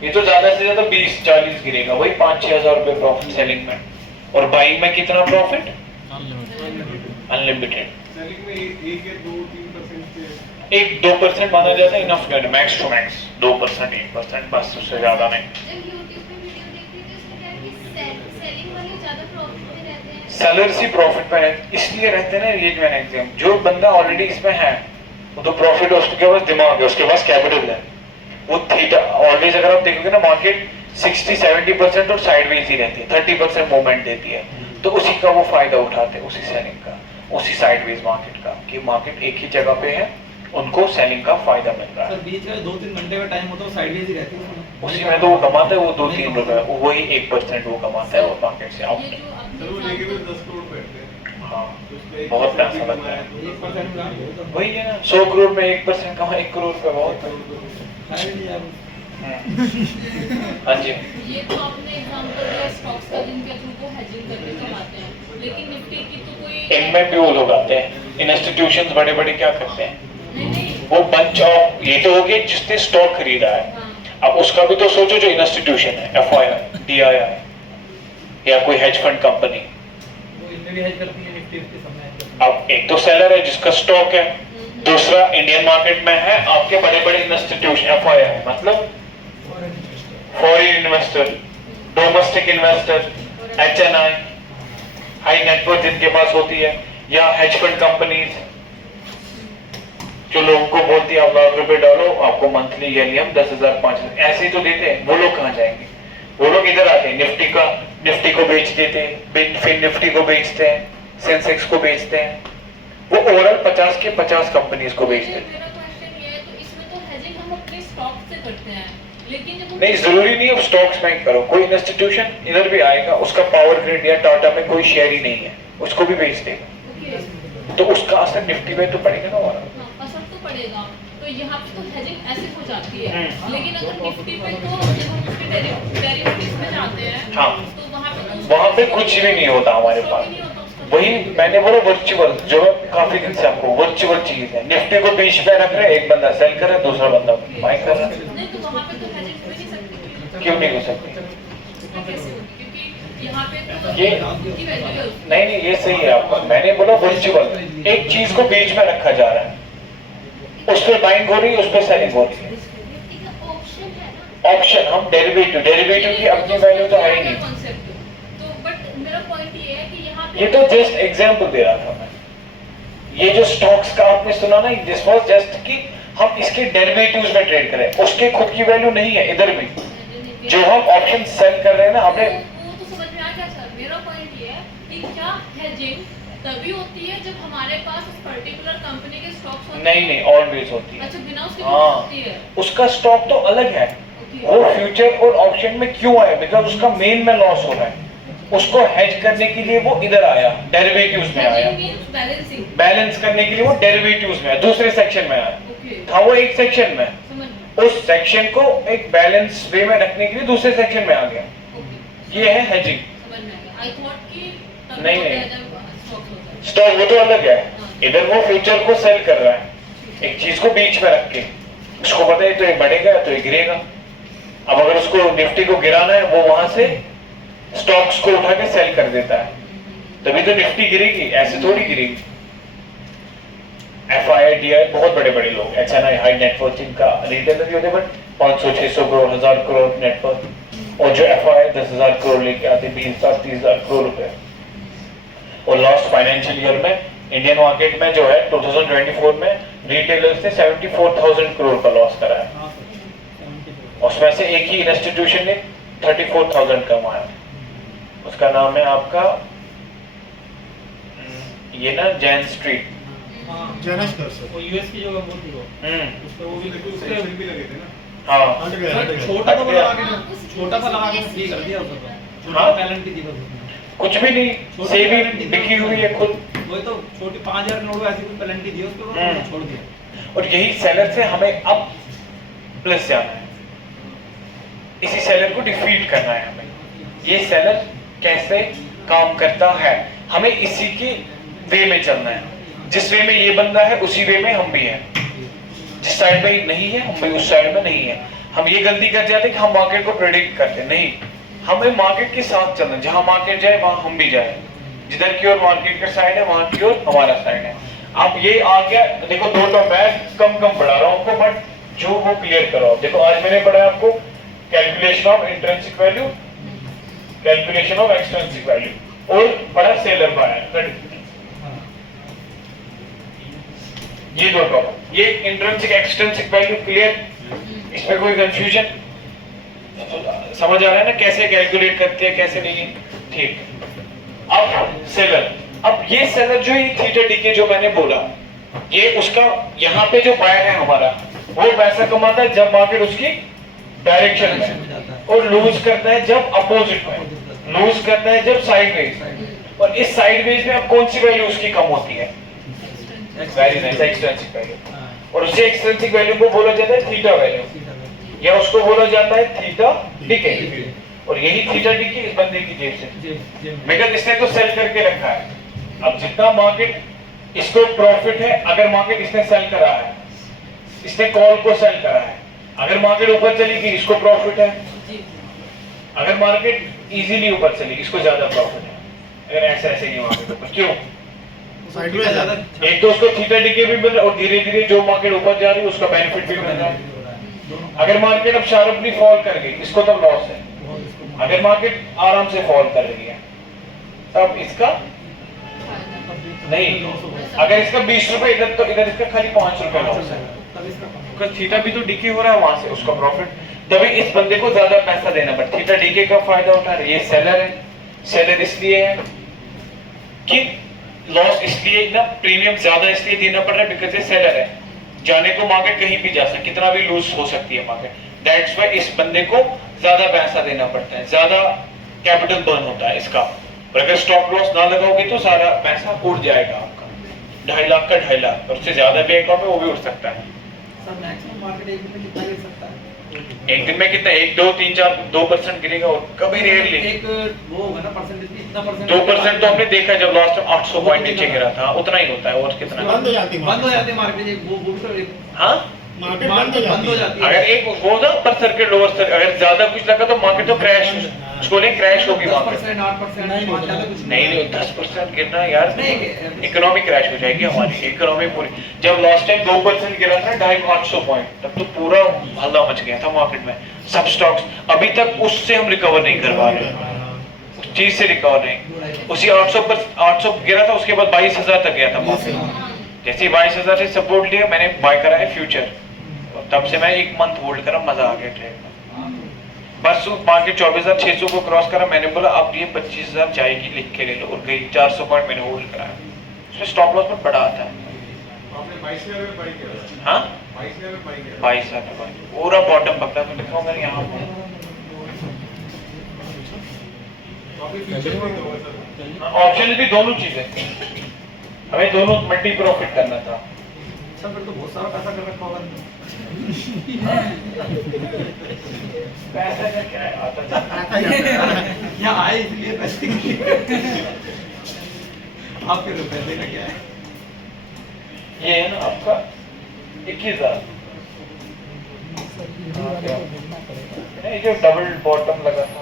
ये तो ज्यादा से ज्यादा 20-40 गिरेगा, वही 5-6 रुपए प्रॉफिट सेलिंग में। और बाइंग में कितना प्रॉफिट? अनलिमिटेड। सेलिंग में 1 या 2-3% के 1-2% माना जाता है, इनफ है, मैक्स टू मैक्स 2%, 1%, बस उससे ज्यादा नहीं। जब YouTube पे वीडियो देखती थी उसमें क्या है कि सेलिंग वाले ज्यादा प्रॉफिट में रहते हैं। सेलर्स ही प्रॉफिट में रहते, इसलिए रहते हैं ना। ये मैंने एग्जाम, जो बंदा ऑलरेडी इसमें है वो तो प्रॉफिट है, उसके पास दिमाग है, उसके पास कैपिटल है, वो थीटा ऑलवेज, अगर आप देखोगे ना मार्केट 60-70% और साइडवेज ही रहती है, 30% मूवमेंट देती है, तो उसी का वो फायदा उठाते हैं, उसी सेलिंग का, उसी साइडवेज मार्केट का, कि मार्केट एक ही जगह पे है, उनको सेलिंग का फायदा मिल रहा है। सर बीच में 2-3 घंटे का टाइम होता है, साइडवेज ही रहती है उसी में तो वो कमाता है, वो 2-3 रुपए, वही 1% वो कमाता है वो मार्केट से। आप ये जो सर वो लेके भी 10 करोड़ बैठते हैं, हाँ, तो उसका 1% बहुत पैसा भी लगता है। कमाया तो 1% का वही है ना, 100 करोड़ में 1% कमा, 1 करोड़ रुपए बहुत है। हाँ जी, ये तो आपने एग्जांपल दिया स्टॉक्स का, जिनके थ्रू को हेजिंग करके कमाते हैं, लेकिन निफ्टी की तो कोई इनमें भी वो लोग आते हैं, इंस्टीट्यूशंस बड़े बड़े क्या करते हैं, नहीं नहीं वो बंच ऑफ, ये तो हो गया जिसने स्टॉक खरीदा है, हाँ अब उसका भी तो सोचो जो इंस्टीट्यूशन है, FII, DII या कोई हेज फंड कंपनी। वो इनमें भी हेज करती है, निफ्टी उसके सामने hedge करती है। अब एक तो सेलर है जिसका स्टॉक है, दूसरा इंडियन मार्केट में है आपके बड़े बड़े इंस्टीट्यूशन, FII मतलब foreign investor, domestic investor, HNI, high net worth जिनके पास होती है, या हेज फंड कंपनीज जो लोगों को बोलती है आप लाख रुपए डालो, आपको मंथली ईयरली हम 10,000 5,000 ऐसे ही तो देते हैं। वो लोग कहाँ जाएंगे? वो लोग इधर आते हैं, निफ्टी को बेच देते हैं, फिर निफ्टी को बेचते हैं, सेंसेक्स को बेचते हैं, वो ओवरऑल 50 के 50 कंपनीज को बेचते हैं। मेरा क्वेश्चन ये है, तो इसमें तो हेजिंग हम अपने स्टॉक से करते हैं, लेकिन जब हम नहीं, जरूरी नहीं है स्टॉक्स में ही करो, कोई इंस्टीट्यूशन इधर भी आएगा, उसका पावर ग्रिड या टाटा में कोई शेयर ही नहीं है, उसको भी बेच देगा, ओके, तो उसका असर निफ्टी पे तो पड़ेगा ना हमारा। हाँ, असर तो पड़ेगा। तो यहाँ पे तो हेजिंग ऐसे हो जाती है, हम्म। लेकिन अगर निफ्टी पे तो जब हम उसके डेरिवेटिव्स में जाते हैं, हाँ। तो वहाँ पे कुछ भी नहीं होता हमारे स्टॉक पास। ही नहीं होता उसका। वही मैंने बोला वर्चुअल, जो काफी दिन से आपको वर्चुअल चीज है, निफ्टी को बीच पे रख रहे, एक बंदा सेल कर रहा है, दूसरा बंदा बाय कर रहा है। नहीं, तो वहाँ पे तो हेजिंग हो ही नहीं सकती। क्यों नहीं हो सकती? तो कैसे होगी? क्योंकि यहाँ पे तो ये की वैल्यू है उसकी। नहीं, ये सही है आपका, मैंने बोला वर्चुअल, एक चीज को बीच में रखा जा रहा है, उस पर बाइंग हो रही है, उस पर सेलिंग हो रही है। निफ्टी का ऑप्शन है ना। ऑप्शन, हम डेरिवेटिव की अपनी वैल्यू तो है ही नहीं। कॉन्सेप्ट। तो बट मेरा पॉइंट ये है कि यहाँ पे ये तो जस्ट एग्जांपल दे रहा था मैं, ये जो स्टॉक्स का आपने सुना ना, दिस वाज जस्ट कि हम इसके डेरिवेटिव्स में ट्रेड करें, उसके खुद की वैल्यू नहीं है इधर भी, जो हम ऑप्शन सेल कर रहे हैं ना आपने। वो तो समझ में आ गया सर। मेरा पॉइंट ये है कि क्या हेजिंग तभी होती है जब हमारे पास उस पर्टिकुलर कंपनी के स्टॉक्स होते नहीं हैं? नहीं, ऑलवेज होती है। अच्छा, बिना उसके हाँ, होती है। उसका स्टॉक तो अलग है, ओके। वो फ्यूचर और ऑप्शन में क्यों आया, बिकॉज उसका मेन में लॉस हो रहा है, उसको हेज करने के लिए वो इधर आया, डेरिवेटिव्स में आया, हेजिंग मींस बैलेंसिंग। बैलेंस करने के लिए वो डेरिवेटिव्स में आया, दूसरे सेक्शन में आया ओके, था, वो एक सेक्शन में, समझ में। उस सेक्शन को एक बैलेंस वे में रखने के लिए दूसरे सेक्शन में आ गया, ओके, ये है हेजिंग। समझ में आ गया। आई थॉट कि तभी नहीं, होता नहीं। है जब स्टॉक्स होता है। स्टॉक वो तो अलग है, इधर वो फ्यूचर को सेल कर रहा है, एक चीज को बीच में रख के, उसको पता है तो ये बढ़ेगा तो ये गिरेगा। अब अगर उसको निफ्टी को गिराना है, वो वहां से स्टॉक्स को उठा के सेल कर देता है, तभी तो निफ्टी गिरेगी, ऐसे थोड़ी गिरेगी। FII, DI बहुत बड़े बड़े लोग, HNI हाई नेटवर्थ जिनका रिटेलर भी होते हैं, बट 500-600 करोड़ 1000 करोड़ नेटवर्थ, और जो FII 10,000 करोड़ लेके आते, 20,000-30,000 करोड़ रुपए। और लास्ट फाइनेंशियल ईयर में इंडियन मार्केट में जो है 2024 में रिटेलर्स ने 74,000 करोड़ का लॉस करा है, हाँ सर, 74। उसमें से एक ही इंस्टीट्यूशन ने 34,000 कमाया, उसका नाम है आपका ये ना जैन स्ट्रीट, हाँ जैनस कर सर वो यूएस की जो वो थी वो उस पे वो भी सेंक्शन भी लगे थे ना। हाँ हट गया हट गया छोटा तो लगा के हाँ, ना उस- छोटा सा लगा के फ्री कर दिया उसको हाँ। छोटा पेनल्टी दी बस उसने कुछ भी नहीं, छोटा सेवी पेनल्टी दी बिकी हुई है खुद। वही तो छोटी 5000 के नोट ऐसी कोई पेनल्टी दी उसको हम्म। छोड़ दिया और यही सेलर से हमें अब प्लस जाना है, इसी सेलर को डिफीट करना है हमें। ये सेलर कैसे काम करता है, हमें इसी के वे में चलना है। जिस वे में ये बंदा है उसी वे में हम भी हैं। जिस साइड में नहीं है हम भी उस साइड में नहीं है। हम ये गलती कर जाते हैं कि हम मार्केट को प्रेडिक्ट करते हैं, नहीं, हमें मार्केट के साथ चलना है। जहां मार्केट जाए वहां हम भी जाए, जिधर की ओर मार्केट का साइड है वहां की ओर हमारा साइड है। अब ये आ गया, देखो दो तो मैं कम पढ़ा रहा हूं आपको, बट जो वो क्लियर करो। अब देखो आज मैंने पढ़ा आपको calculation of intrinsic value, calculation of extrinsic value, और पढ़ा सेलर बायर। ये दो टॉपिक, ये इंट्रिंसिक एक्सट्रिंसिक वैल्यू क्लियर, इसमें कोई कंफ्यूजन समझ आ रहा है ना, कैसे कैलकुलेट करते हैं कैसे नहीं, ठीक। अब सेलर, अब ये सेलर जो ये थीटा डीके जो मैंने बोला, ये उसका यहाँ पे जो बायर है हमारा, वो पैसा कमाता है जब मार्केट उसकी डायरेक्शन में, और लूज करता है जब अपोजिट में, लूज करता है जब साइडवेज। और इस साइडवेज में अब कौन सी वैल्यू उसकी कम होती है? Very nice, extrinsic value. और उसे एक्सट्रिंसिक वैल्यू को बोला जाता है थीटा वैल्यू, या उसको बोला जाता है थीटा डीके। और यही थीटा डीके इस बंदे की जेब से, मगर इसने तो सेल करके रखा है। अब जितना मार्केट इसको प्रॉफिट है, अगर मार्केट इसने सेल करा है, इसने कॉल को सेल करा है, अगर मार्केट ऊपर चली गई इसको प्रॉफिट है, अगर मार्केट इजीली ऊपर चली इसको ज्यादा प्रॉफिट है। अगर ऐसे ऐसे नहीं मार्केट ऊपर, क्यों? साइडवेज ज्यादा एक तो उसको थीटा डीके भी मिल रहा है, और धीरे धीरे जो मार्केट ऊपर जा रही है उसका बेनिफिट भी मिल रहा है। अगर मार्केट अब शार्पली फॉल कर गई इसको तब लॉस है, अगर मार्केट आराम से फॉल कर रही है तब इसका नहीं, अगर इसका 20 रुपए इधर तो इधर इसका खाली 5 रुपए लॉस है, क्योंकि थीटा भी तो डीके हो रहा है वहां से उसका प्रॉफिट, तभी इस बंदे को ज्यादा पैसा देना पड़ता। थीटा डीके का फायदा उठा रहा है, ये सेलर है। सेलर इसलिए है कि लॉस इसलिए ना, प्रीमियम ज्यादा इसलिए देना पड़ रहा है बिकॉज़ ये सेलर है। जाने को मार्केट कहीं भी जा सकती, कितना भी लूज हो सकती है मार्केट, दैट्स व्हाई इस बंदे को ज्यादा पैसा देना पड़ता है, ज्यादा कैपिटल बर्न होता है इसका। और अगर स्टॉप लॉस ना लगाओगे तो सारा पैसा उड़ जाएगा आपका, 2.5 लाख का 2.5 लाख, और उससे ज्यादा भी अकाउंट में वो भी उड़ सकता है। सर मैक्सिमम मार्केट एक दिन में कितना गिर सकता है? एक दिन में कितना, 1, 2, 3, 4, 2% गिरेगा, और कभी रेयरली एक वो होगा ना परसेंटेज, इतना परसेंट 2% तो हमने देखा जब लास्ट टाइम 800 पॉइंट नीचे गिरा था, उतना ही होता है। और कितना बंद हो जाती है बंद हो जाती है मार्केट, वो भी तो एक हाँ, मार्केट मार्केट बंद हो जाती है। अगर एक वो ना अपर सर्किट लोअर सर्किट, अगर ज्यादा कुछ लगा तो मार्केट तो क्रैश, उसको नहीं क्रैश होगी मार्केट। 10%, 8% ज्यादा कुछ नहीं 10% गिरना यार, नहीं, इकोनॉमी क्रैश हो जाएगी हमारी इकोनॉमी पूरी। जब लास्ट टाइम 2% गिरा था 250 पॉइंट, तब तो पूरा हल्ला मच गया था मार्केट में, सब स्टॉक्स। अभी तक उससे हम रिकवर नहीं कर पा रहे, उस चीज से रिकवर नहीं। उसी 800 गिरा था, उसके बाद 22,000 तक गया था मार्केट। जैसे 22,000 से सपोर्ट लिया, मैंने बाय करा है फ्यूचर, तब से मैं 1 मंथ होल्ड करा, मजा आ गया ट्रेड में। बस मार्केट 24,600 को क्रॉस करा, मैंने बोला अब ये 25,000 जाएगी, लिख के ले लो, और गई 400 पॉइंट मैंने होल्ड करा। उसमें स्टॉप लॉस में बड़ा आता है। आपने 22,000 में बाई किया? हाँ 22,000 में बाई किया? 22,000 का पूरा बॉटम पकड़ा, मैं लिखा हूँ मैंने यहाँ पे। आपने फ्यूचर में तो सर ऑप्शन भी दोनों चीजें, हमें दोनों मल्टी प्रॉफिट करना था। सर फिर तो बहुत सारा पैसा कर रखा होगा। पैसा का क्या है, आता जाता यहाँ आए इसलिए पैसे आपके तो पैसे का क्या है? ये है ना आपका 21,000, नहीं जो डबल बॉटम लगा था,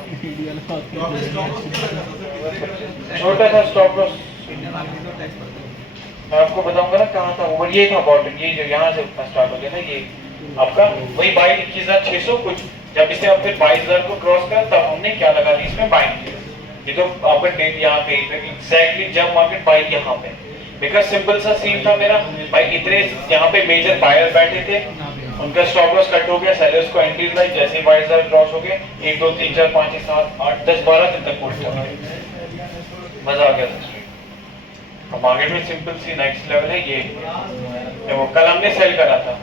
तो आपने स्टॉक लॉस क्या लगा था सर? छोटा था स्टॉप लॉस। इंडियन आर्मी का टैक्स पड़ता है। मैं आपको बताऊंगा ना कहाँ था ऊपर, ये था बॉटम, ये जो यहाँ से उठना स्टार्ट हो गया ना, ये आपका वही 21,600 कुछ। जब इसे अब फिर 22,000 को क्रॉस करा, तब हमने क्या लगा दी इसमें, बाइंग किया। ये तो आपका डेट यहाँ पे एग्जैक्टली जब मार्केट बाई यहाँ पे, बिकॉज सिंपल सा सीन था मेरा भाई, इतने यहाँ पे मेजर बायर बैठे थे, उनका स्टॉप लॉस कट हो गया, सेलर्स को एंट्रीज लाई, जैसे ही 22,000 क्रॉस हो गए 1, 2, 3, 4, 5, 6, 7, 8, 10, 12 दिन तक होल्ड कर, मजा आ गया था। मार्केट में सिंपल सी नेक्स्ट लेवल है ये। देखो कल हमने सेल करा था,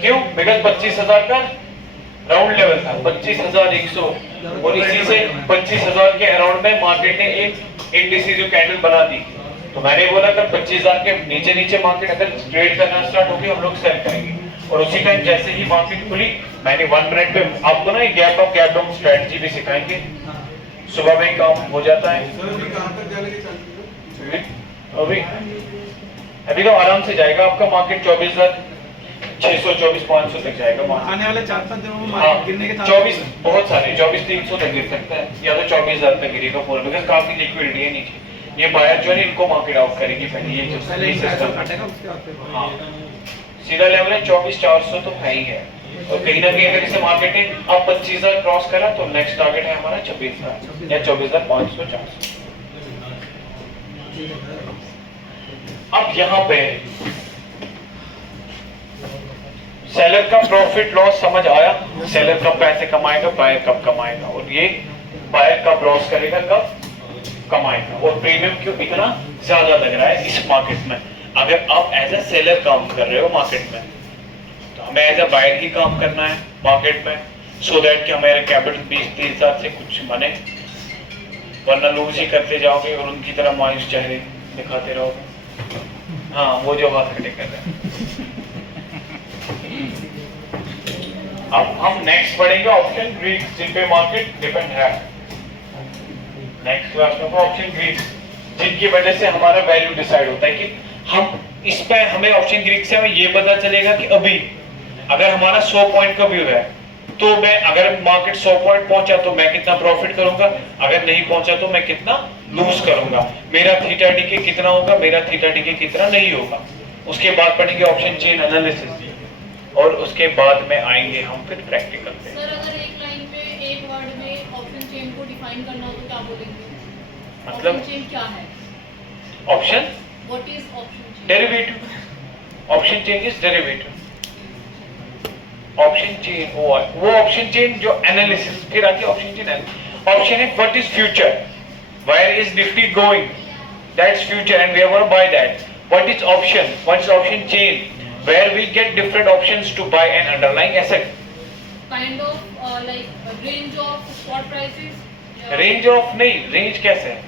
क्यों? बिकॉज 25,000 का राउंड लेवल था, 25,100, और इसी से 25,000 के अराउंड में मार्केट ने एक इंडिसीज कैंडल बना दी। तो मैंने बोला कि 25,000 के नीचे नीचे मार्केट अगर ट्रेड करना स्टार्ट होगी हम लोग सेल करेंगे, और उसी टाइम जैसे ही मार्केट खुली मैंने 1 मिनट पे आपको ना gap up gap down strategy भी सिखाएंगे, सुबह में काम हो जाता है। सर अभी कहाँ तक जाने की चांसेस है? अभी तो आराम से जाएगा आपका मार्केट 24,600 24,500 तक जाएगा मार्केट। आने वाले 4-5 दिनों में हाँ, मार्केट गिरने के 24 बहुत सारे 24,300 तक गिर सकता है, या तो 24,000 तक गिरेगा पूरा, बिकॉज काफी लिक्विडिटी है नीचे। ये बायर जो है इनको मार्केट आउट करेगी पहले, ये जो पहले सिस्टम काटेगा उसके बाद फिर हाँ सीधा लेवल है 24,400 तो है ही है, और कहीं ना कहीं अगर इसे मार्केट ने अब 25,000 क्रॉस करा तो नेक्स्ट टारगेट है हमारा 26,000 या 24,500 400। अब यहाँ पे सेलर का प्रॉफिट लॉस समझ आया, सेलर कब पैसे कमाएगा, बायर कब कमाएगा, और ये बायर कब लॉस करेगा, कब कमाएगा, और प्रीमियम क्यों इतना ज्यादा लग रहा है इस मार्केट में। अगर आप एज अ सेलर काम कर रहे हो मार्केट में, तो हमें एज अ बायर ही काम करना है मार्केट में, सो दैट कि हमारे कैपिटल 20-30 हजार से कुछ बने, वरना लूज ही करते जाओगे और उनकी तरह मायूस चेहरे दिखाते रहोगे। हाँ वो जो हाथ खड़े कर रहे हैं। अब हम नेक्स्ट पढ़ेंगे ऑप्शन ग्रीक्स, जिन पे मार्केट डिपेंड है। नेक्स्ट क्लास में ऑप्शन ग्रीक्स, जिनकी वजह से हमारा वैल्यू डिसाइड होता है कि हम इस पे हमें ऑप्शन ग्रीक से हमें ये पता चलेगा कि अभी अगर हमारा 100 पॉइंट का व्यू है तो मैं अगर मार्केट 100 पॉइंट पहुंचा तो मैं कितना प्रॉफिट करूंगा, अगर नहीं पहुंचा तो मैं कितना लूज करूंगा, मेरा थीटा डीके कितना होगा, मेरा थीटा डीके कितना नहीं होगा। उसके बाद पढ़ेंगे ऑप्शन चेन एनालिसिस, और उसके बाद में आएंगे हम फिर प्रैक्टिकल पे। सर अगर एक लाइन पे एक वर्ड में ऑप्शन चेन को डिफाइन करना हो तो क्या बोलेंगे? मतलब ऑप्शन चेन क्या है? Option what is option chain? Derivative, option chain is derivative. Option chain वो ऑप्शन चेन जो एनालिसिस, फिर आती है ऑप्शन चेन। ऑप्शन है what is future, where is Nifty going, that's future and we are gonna buy that. What is option, what is option chain, where we get different options to buy an underlying asset. Kind of like a range of spot prices. Range of नहीं, range कैसे है?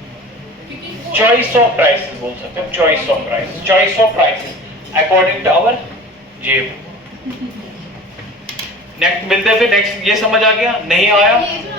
क्योंकि वो Choice of prices बोल सकते हो, choice of prices, choice of prices according to our जेब। नेक्स्ट मिलते हैं फिर, नेक्स्ट ये समझ आ गया, नहीं आया ये जो